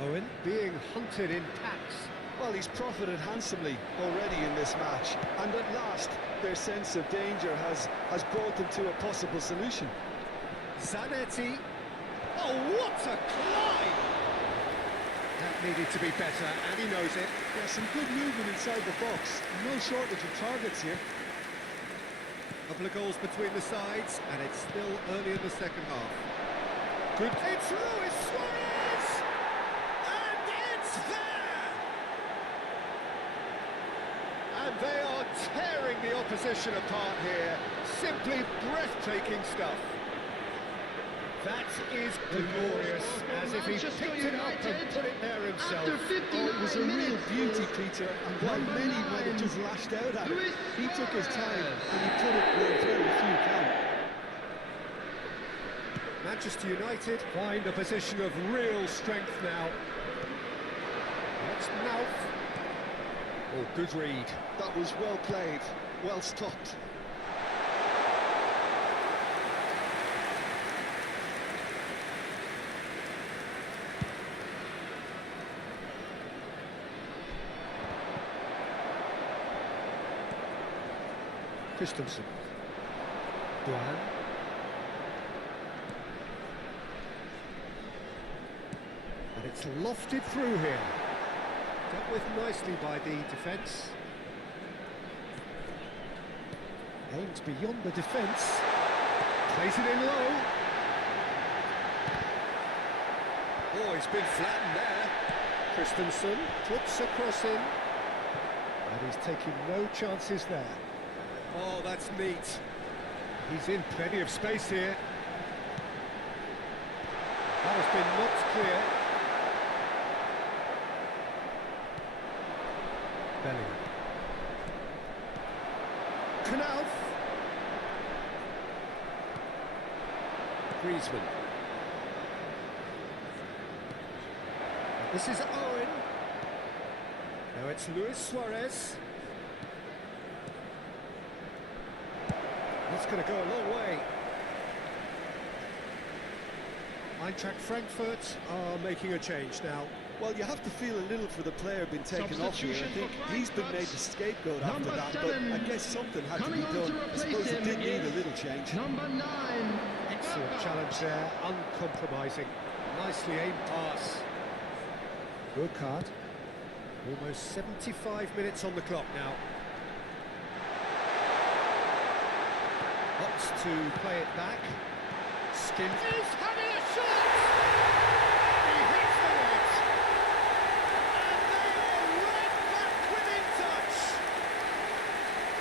Owen being hunted in packs. Well, he's profited handsomely already in this match, and at last their sense of danger has brought them to a possible solution. Zanetti. Oh, what a climb! That needed to be better, and he knows it. Yeah, some good movement inside the box. No shortage of targets here. Couple of goals between the sides, and it's still early in the second half. Good. It's Luis Suarez! And it's there! And they are tearing the opposition apart here. Simply breathtaking stuff. That is glorious, as if he picked it up and put it there himself. After 59 It was a real minutes, beauty, Peter, and while Number many might have 9, just lashed out at it, Luis he took his time Suarez. and he put it where very few can. Manchester United find a position of real strength now. That's Nauf. Oh, good read. That was well played, well stopped. Christensen. Duan. And it's lofted through here. Dealt with nicely by the defence. Aims beyond the defence. Plays it in low. Oh, he's been flattened there. Christensen puts a cross in. And he's taking no chances there. Oh, that's neat. He's in plenty of space here. That has been knocked clear. Bellingham. Knauf. Griezmann. This is Owen. Now it's Luis Suarez. That's going to go a long way. Eintracht Frankfurt are making a change now. Well, you have to feel a little for the player being taken off here. I think he's been made the scapegoat after Number that, 7, but I guess something had to be coming on to done. I replace suppose it him did need a is little change. Number 9. Excellent challenge there, uncompromising. Nicely aimed pass. Burkhardt. Almost 75 minutes on the clock now. Opts to play it back. Skins. He's having a shot! He hits the net! And they are right back within touch!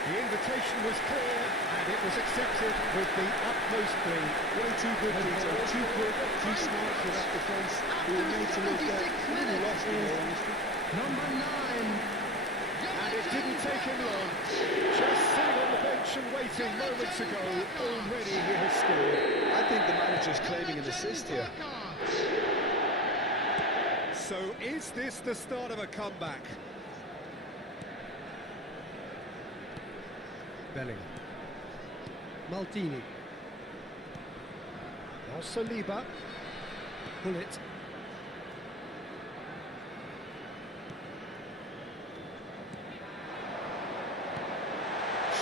The invitation was clear, and it was accepted with the utmost glee. Way too good, Peter. Too quick, too smart for that defence. We were made to look really lost, in all honesty. Number 9. And it didn't take him long. Just sitting on the bench and waiting moments ago, already he has scored. I think the manager's claiming an assist here. So is this the start of a comeback? Bellingham. Maldini. Now Saliba. Bullet.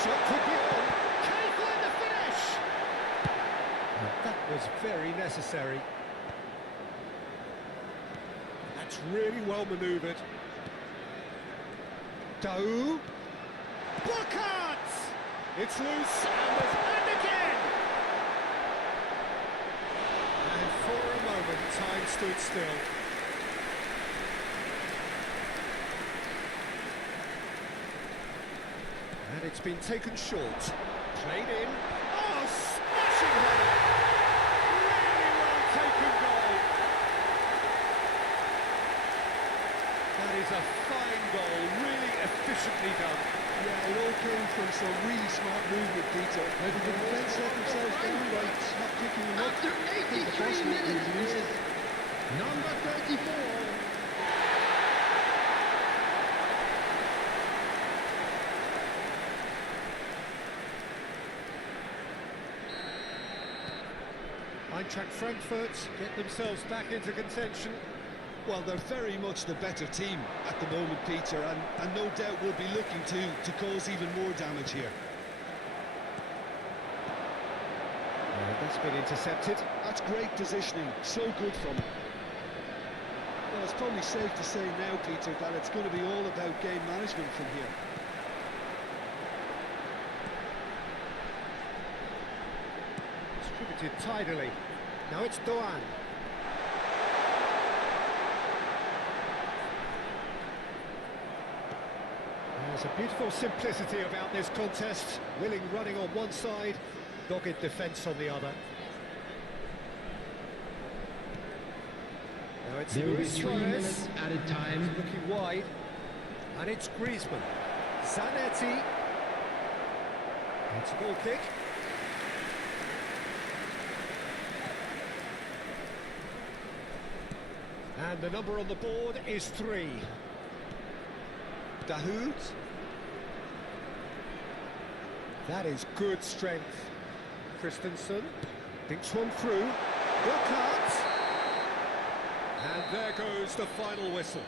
Shot could be on. Can he find the finish? That was very necessary. That's really well manoeuvred. Daou. Burkhardt! It's loose, and again! And for a moment, time stood still. And it's been taken short. Played in. Oh, smashing header! Really well taken goal. That is a fine goal, really efficiently done. Yeah, it all came from some really smart movement, Peter. Maybe the defence let themselves down by not picking them up. After 83 minutes is number 34. Eintracht Frankfurt get themselves back into contention. Well, they're very much the better team at the moment, Peter, and no doubt will be looking to cause even more damage here. That's been intercepted. That's great positioning, so good from him. Well, it's probably safe to say now, Peter, that it's going to be all about game management from here. Distributed tidily. Now it's Doan. There's a beautiful simplicity about this contest. Willing running on one side, dogged defence on the other. Now it's There will be Luis 3 Suarez. minutes added time. Looking wide. And it's Griezmann. Zanetti. It's a goal kick. And the number on the board is 3. Dahoud. That is good strength. Christensen thinks one through. Burkhardt. And there goes the final whistle.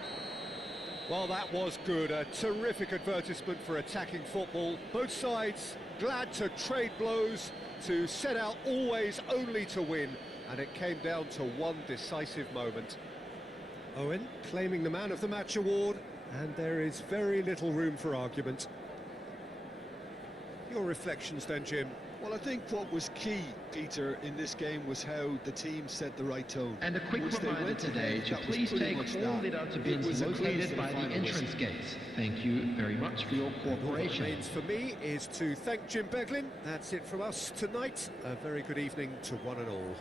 Well, that was good. A terrific advertisement for attacking football. Both sides glad to trade blows, to set out always only to win. And it came down to one decisive moment. Owen claiming the Man of the Match award, and there is very little room for argument. Your reflections then, Jim? Well, I think what was key, Peter, in this game was how the team set the right tone. And a quick Once they reminder went today ahead, to that was please pretty take much all that. the outer It bins was a clue to located the by the final entrance whistle. gates. Thank you very much for your All that cooperation. remains for me is to thank Jim Beglin. That's it from us tonight. A very good evening to one and all.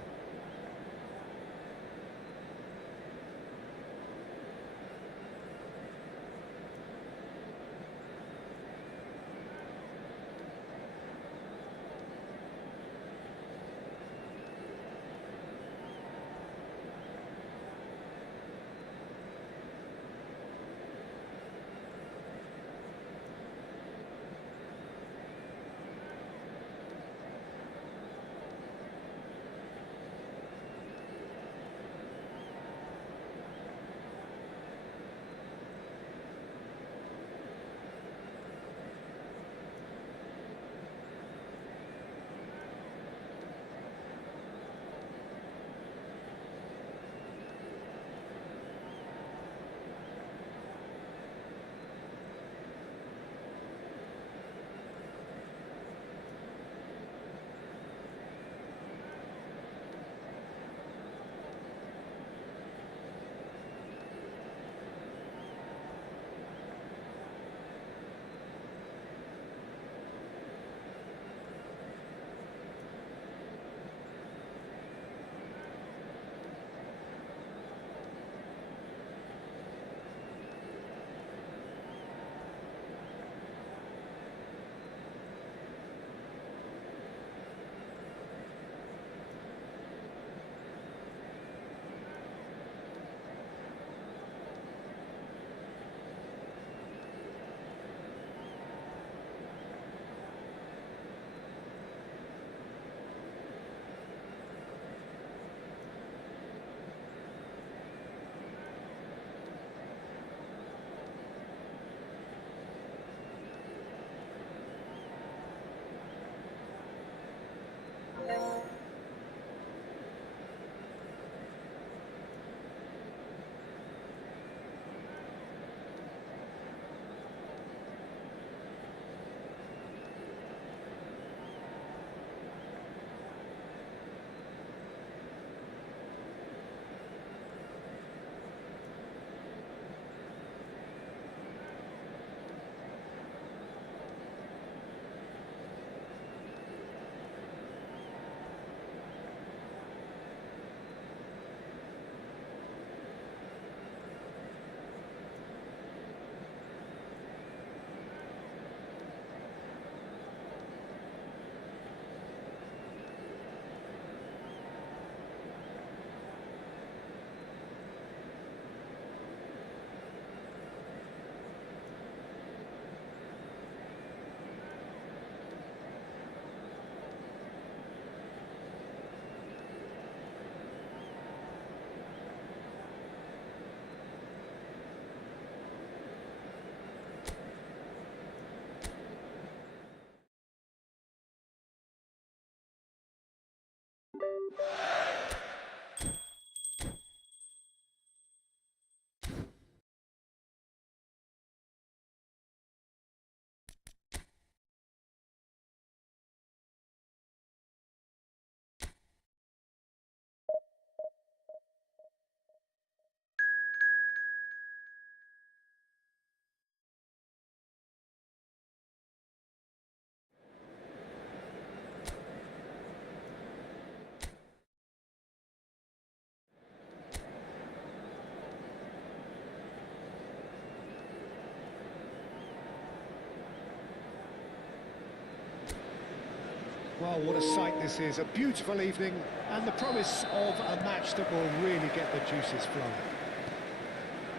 Well, what a sight this is. A beautiful evening and the promise of a match that will really get the juices flowing.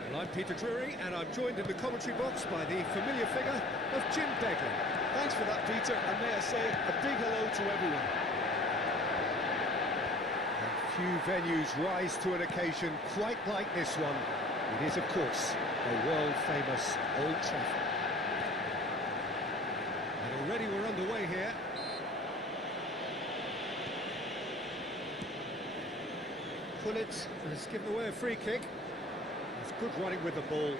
Well, I'm Peter Drury, and I'm joined in the commentary box by the familiar figure of Jim Beglin. Thanks for that, Peter, and may I say a big hello to everyone. And few venues rise to an occasion quite like this one. It is, of course, a world-famous Old Trafford. And already we're underway here. Pullet has given away a free kick. It's good running with the ball.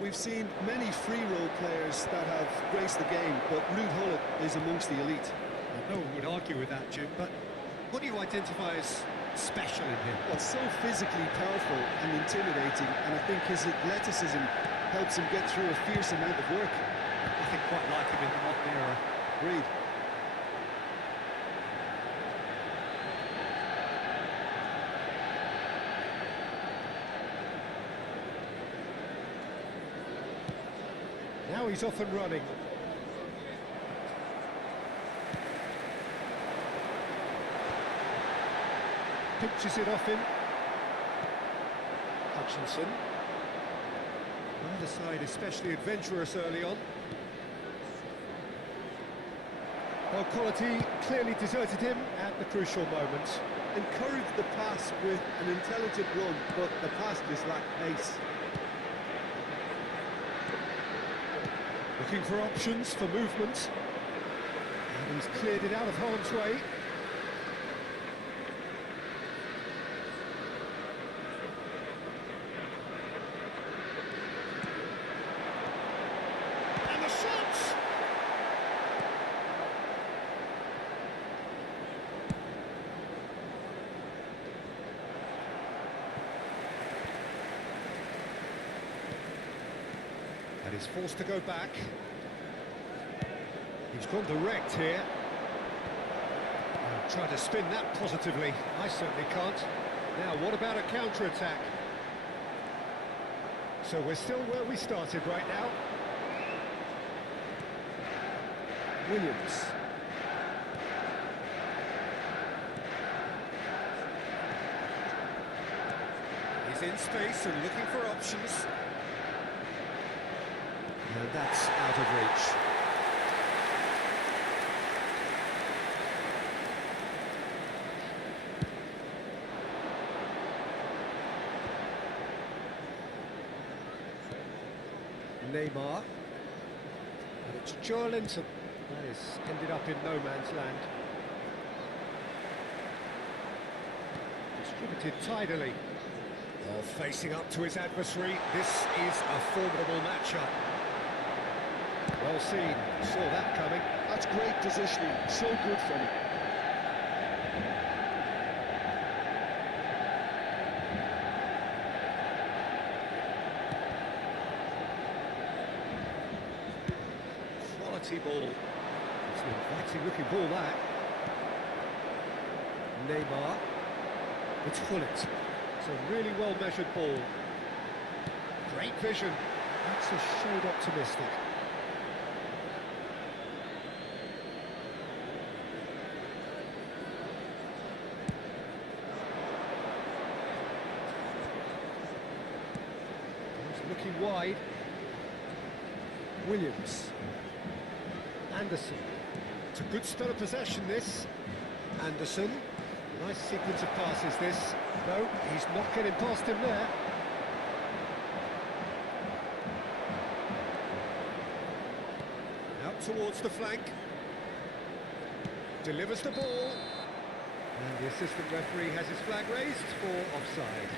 We've seen many free role players that have graced the game, but Ruud Gullit is amongst the elite. No one would argue with that, Jim, but what do you identify as special in him? Well, so physically powerful and intimidating, and I think his athleticism helps him get through a fierce amount of work. Nothing quite like him in the modern era. Agreed. Now he's off and running. Pinches it off him. Hutchinson. Either side especially adventurous early on. Well, quality clearly deserted him at the crucial moment. Encouraged the pass with an intelligent run, but the pass just lacked pace. Looking for options for movement. And he's cleared it out of harm's way. And the shot! And he's forced to go back. He's gone direct here. Trying to spin that positively. I certainly can't. Now, what about a counter-attack? So we're still where we started right now. Williams. He's in space and looking for options. And that's out of reach. Neymar. And it's Joelinton. That is ended up in no man's land. Distributed tidily. Well, facing up to his adversary, this is a formidable matchup. Well seen, saw that coming. That's great positioning, so good from him. Quality ball. It's an inviting looking ball, that. Neymar. It's Gullit. It's a really well measured ball. Great vision. That's a shade optimistic. Looking wide. Williams. Anderson. It's a good spell of possession, this. Anderson. Nice sequence of passes, this. No, he's not getting past him there. Out towards the flank. Delivers the ball. And the assistant referee has his flag raised for offside.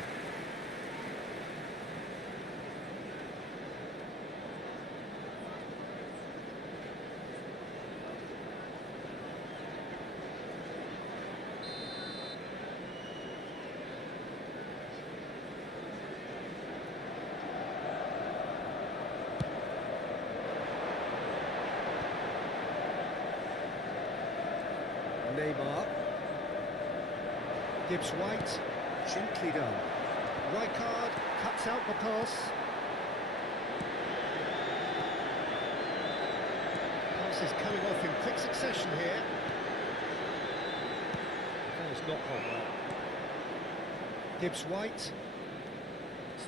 Neymar. Gibbs White, gently done. Rijkaard cuts out the pass. This is coming off in quick succession here. That was not on well. Gibbs-White.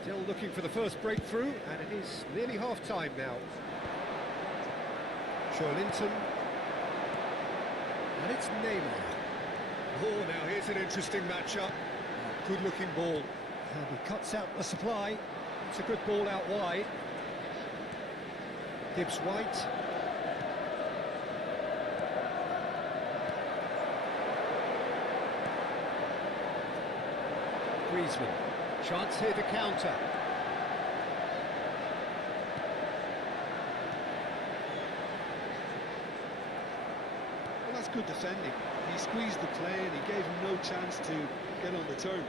Still looking for the first breakthrough, and it is nearly half-time now. Linton. And it's Neymar. Oh, now here's an interesting matchup. Oh, good-looking ball. And he cuts out the supply. It's a good ball out wide. Gibbs-White. Griezmann. Chance here to counter. Well, that's good defending. He squeezed the play and he gave him no chance to get on the turn.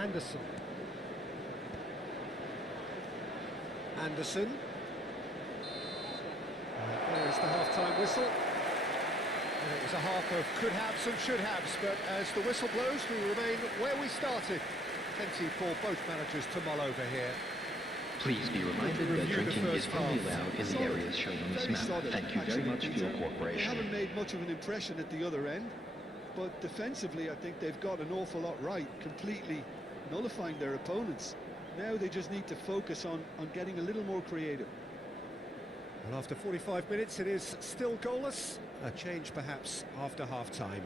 Anderson. Anderson. There's the half-time whistle. And it was a half of could-haves and should-haves, but as the whistle blows, we remain where we started. Plenty for both managers to mull over here. Please be reminded that drinking is only allowed in the areas shown on this map. Thank you very much for your They cooperation. haven't made much of an impression at the other end, but defensively I think they've got an awful lot right, completely nullifying their opponents. Now they just need to focus on getting a little more creative. And after 45 minutes, it is still goalless. A change perhaps after half-time.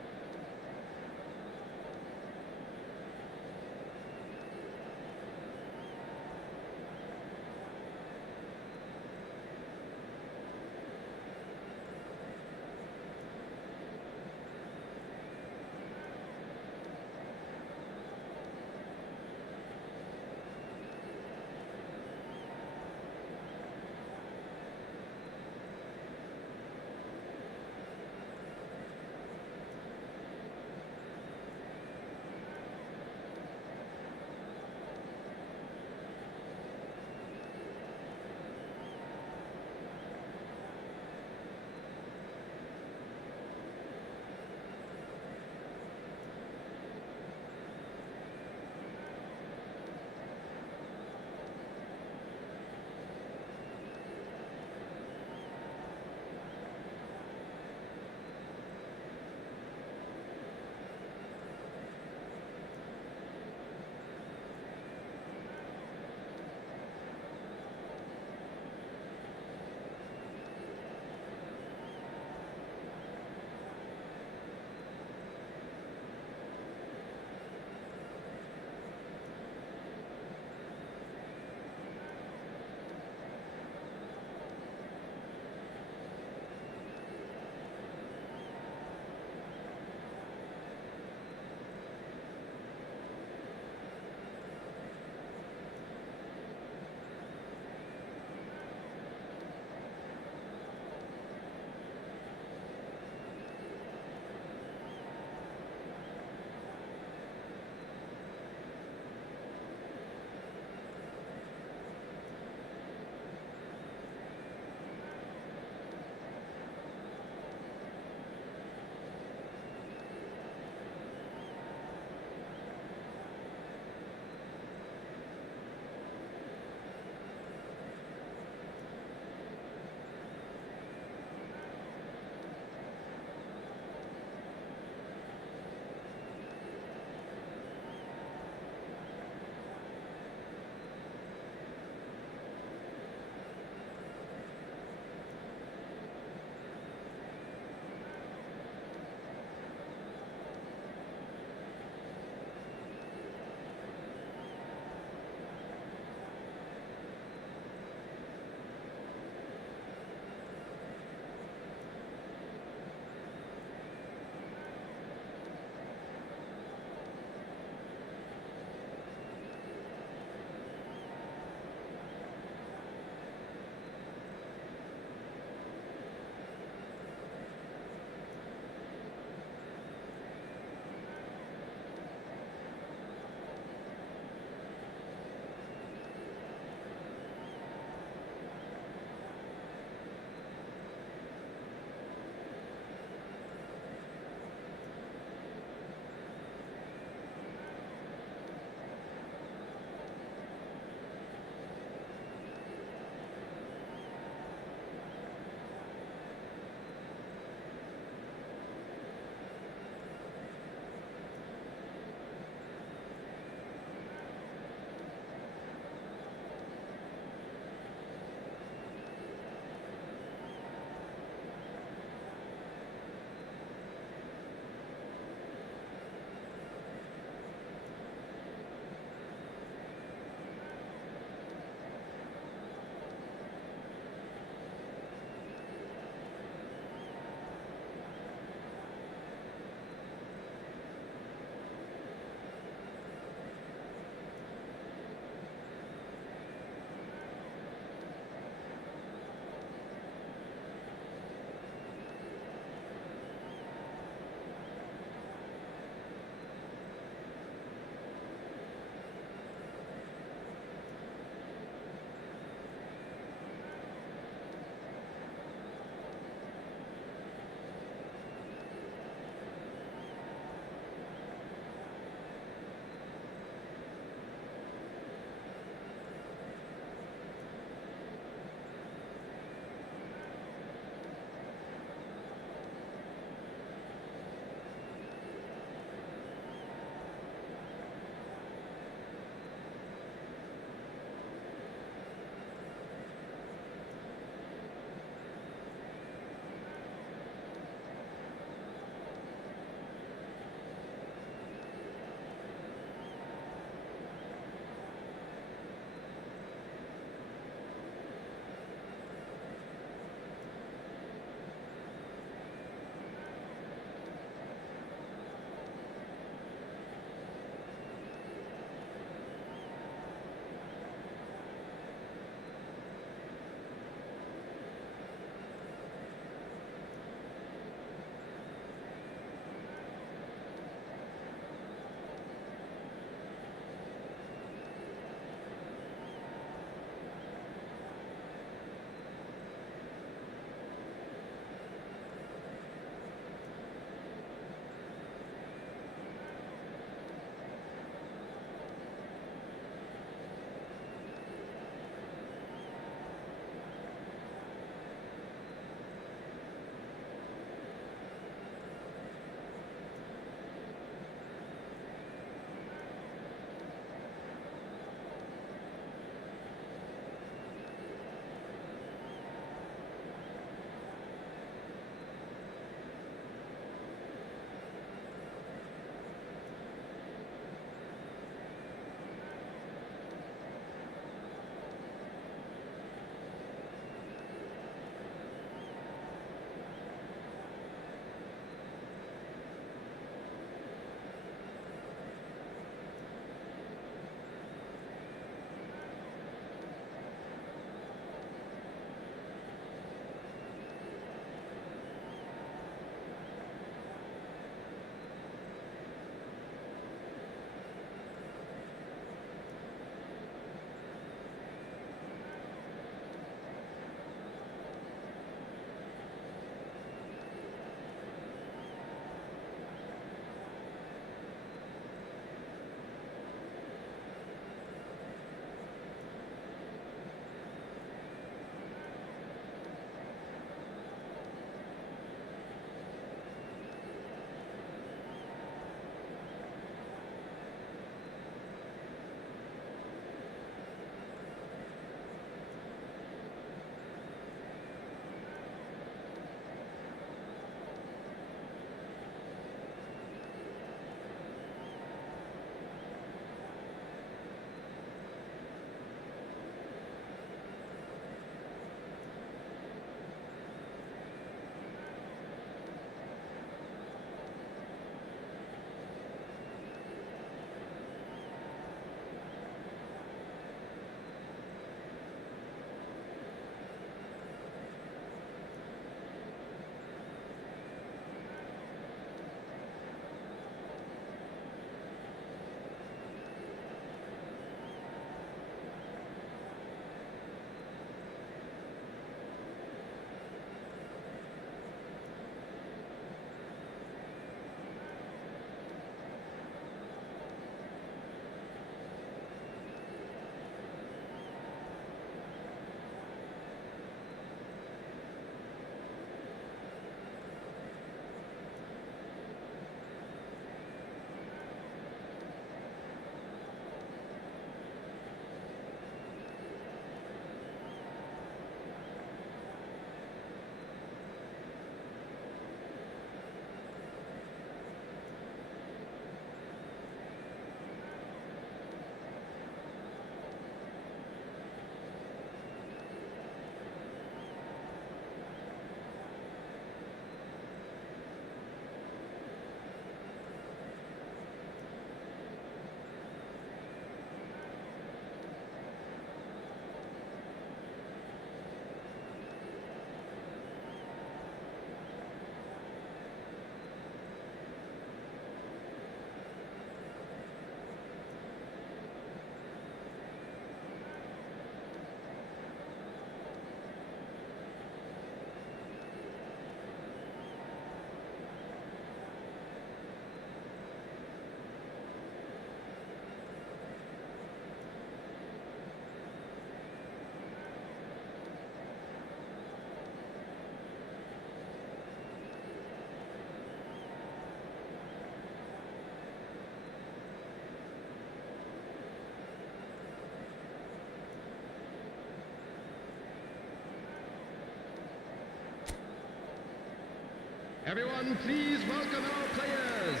Everyone, please welcome our players.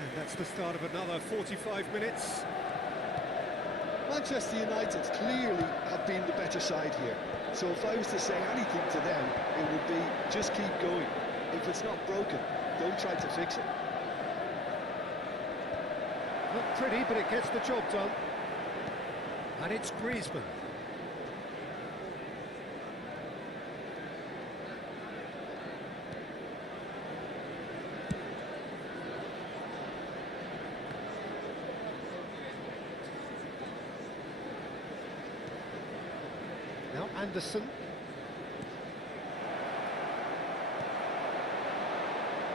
And that's the start of another 45 minutes. Manchester United clearly have been the better side here. So if I was to say anything to them, it would be just keep going. If it's not broken, don't try to fix it. Not pretty, but it gets the job done. And it's Griezmann. Now Anderson.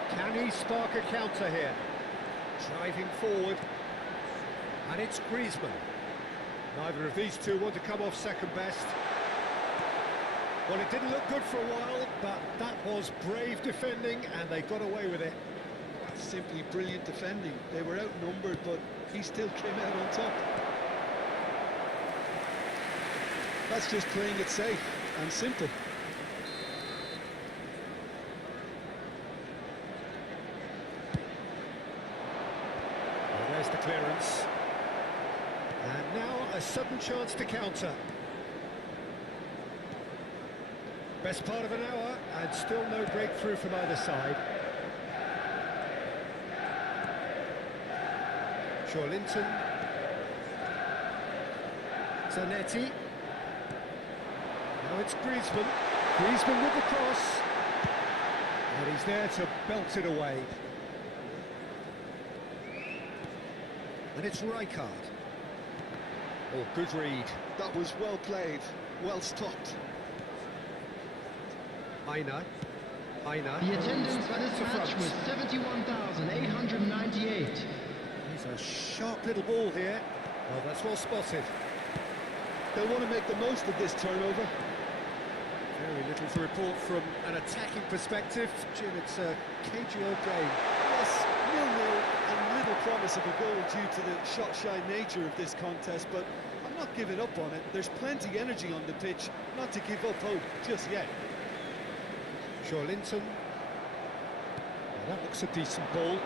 Can he spark a counter here? Driving forward. And it's Griezmann. Neither of these two want to come off second best. Well, it didn't look good for a while, but that was brave defending, and they got away with it. Simply brilliant defending. They were outnumbered, but he still came out on top. That's just playing it safe and simple. Well, there's the clearance. And now a sudden chance to counter. Best part of an hour, and still no breakthrough from either side. Linton. Zanetti. Now it's Griezmann. Griezmann with the cross. And he's there to belt it away. And it's Rijkaard. Oh, good read. That was well played, well stopped. Aina. The attendance for this match was 71,898. He's a sharp little ball here. Well, that's well spotted. They'll want to make the most of this turnover. Very little to report from an attacking perspective. Jim, it's a cagey old game. Yes, 0-0 and little promise of a goal due to the shot-shy nature of this contest, but I'm not giving up on it. There's plenty energy on the pitch, not to give up hope just yet. Linton. Well, that looks a decent ball.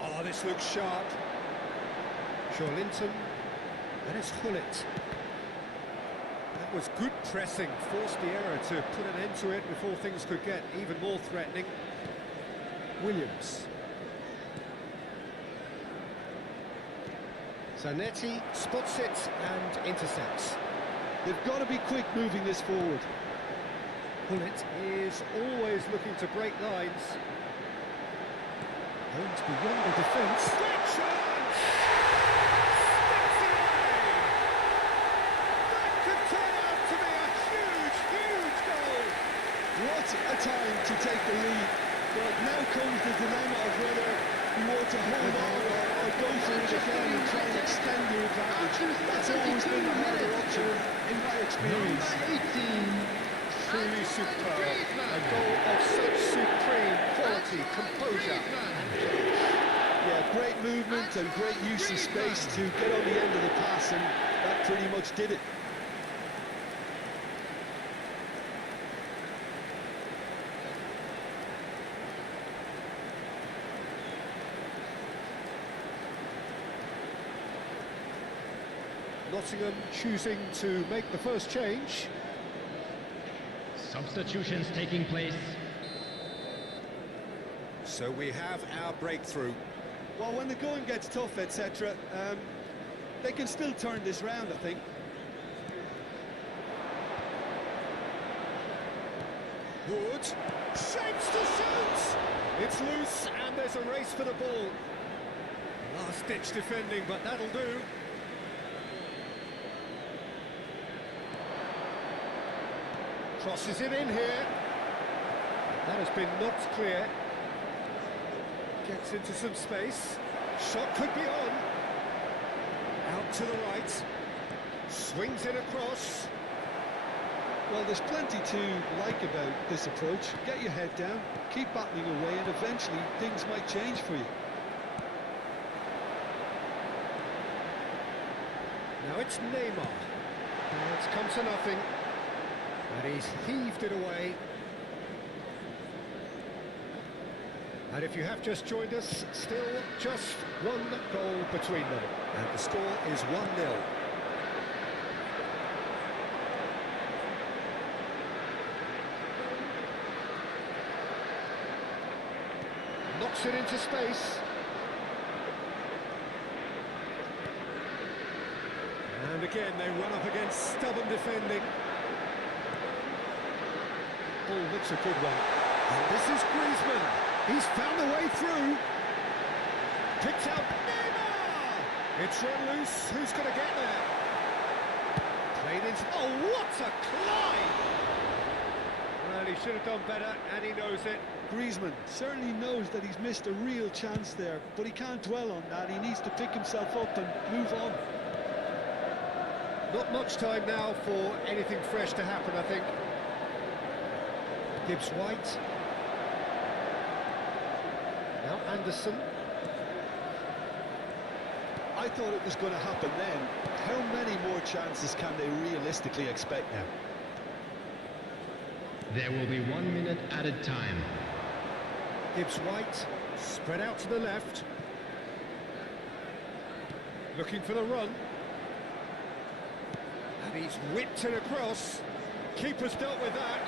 Oh, this looks sharp. Linton. And it's Hullet. That was good pressing, forced the error to put an end to it before things could get even more threatening. Williams. Zanetti spots it and intercepts. They've got to be quick moving this forward. Hullet is always looking to break lines. Aims beyond the defence. Great chance! Sticks it away! That could turn out to be a huge, huge goal! What a time to take the lead. But now comes the dilemma of whether you want to hold on or go for it again and try and extend your advantage. That's always been the harder option in my experience. Truly superb. A goal of such supreme quality, composure. Yeah, great movement and great use of space to get on the end of the pass, and that pretty much did it. Nottingham choosing to make the first change. Substitutions taking place. So we have our breakthrough. Well, when the going gets tough, etc., they can still turn this round, I think. Wood shapes to shoot. It's loose and there's a race for the ball. Last-ditch defending, but that'll do. Crosses it in here. That has been knocked clear. Gets into some space. Shot could be on. Out to the right. Swings it across. Well, there's plenty to like about this approach. Get your head down, keep battling away, and eventually things might change for you. Now it's Neymar. Now it's come to nothing. And he's heaved it away. And if you have just joined us, still just one goal between them. And the score is 1-0. Knocks it into space. And again, they run up against stubborn defending. Ball looks a good one. And this is Griezmann. He's found a way through. Picked out Neymar! It's run loose. Who's going to get there? Played into... Oh, what a climb! Well, he should have done better, and he knows it. Griezmann certainly knows that he's missed a real chance there, but he can't dwell on that. He needs to pick himself up and move on. Not much time now for anything fresh to happen, I think. Gibbs White. Now Anderson. I thought it was going to happen then. How many more chances can they realistically expect now? There will be 1 minute added time. Gibbs White, spread out to the left. Looking for the run. And he's whipped it across. Keeper's dealt with that.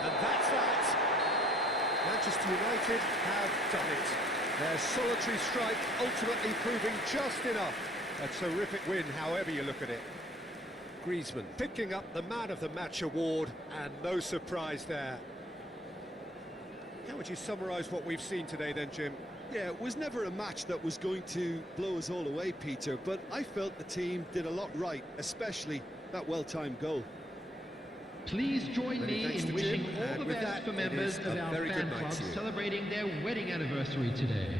And that's that. Manchester United have done it. Their solitary strike ultimately proving just enough. A terrific win, however you look at it. Griezmann picking up the Man of the Match award, and no surprise there. How would you summarise what we've seen today then, Jim? Yeah, it was never a match that was going to blow us all away, Peter, but I felt the team did a lot right, especially that well-timed goal. Please join Many me thanks in to wishing Jim, all and the with best that, for it members is of a our very fan good night club to you. celebrating their wedding anniversary today.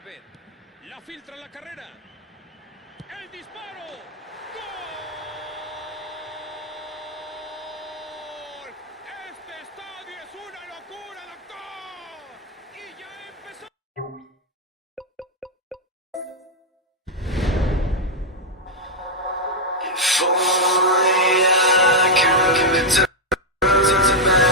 césped. La filtra en la carrera. ¡El disparo! ¡Gol! ¡Este estadio es una locura, doctor! ¡Y ya empezó! If only I could return to back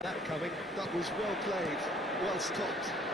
That coming, that was well played, well stopped.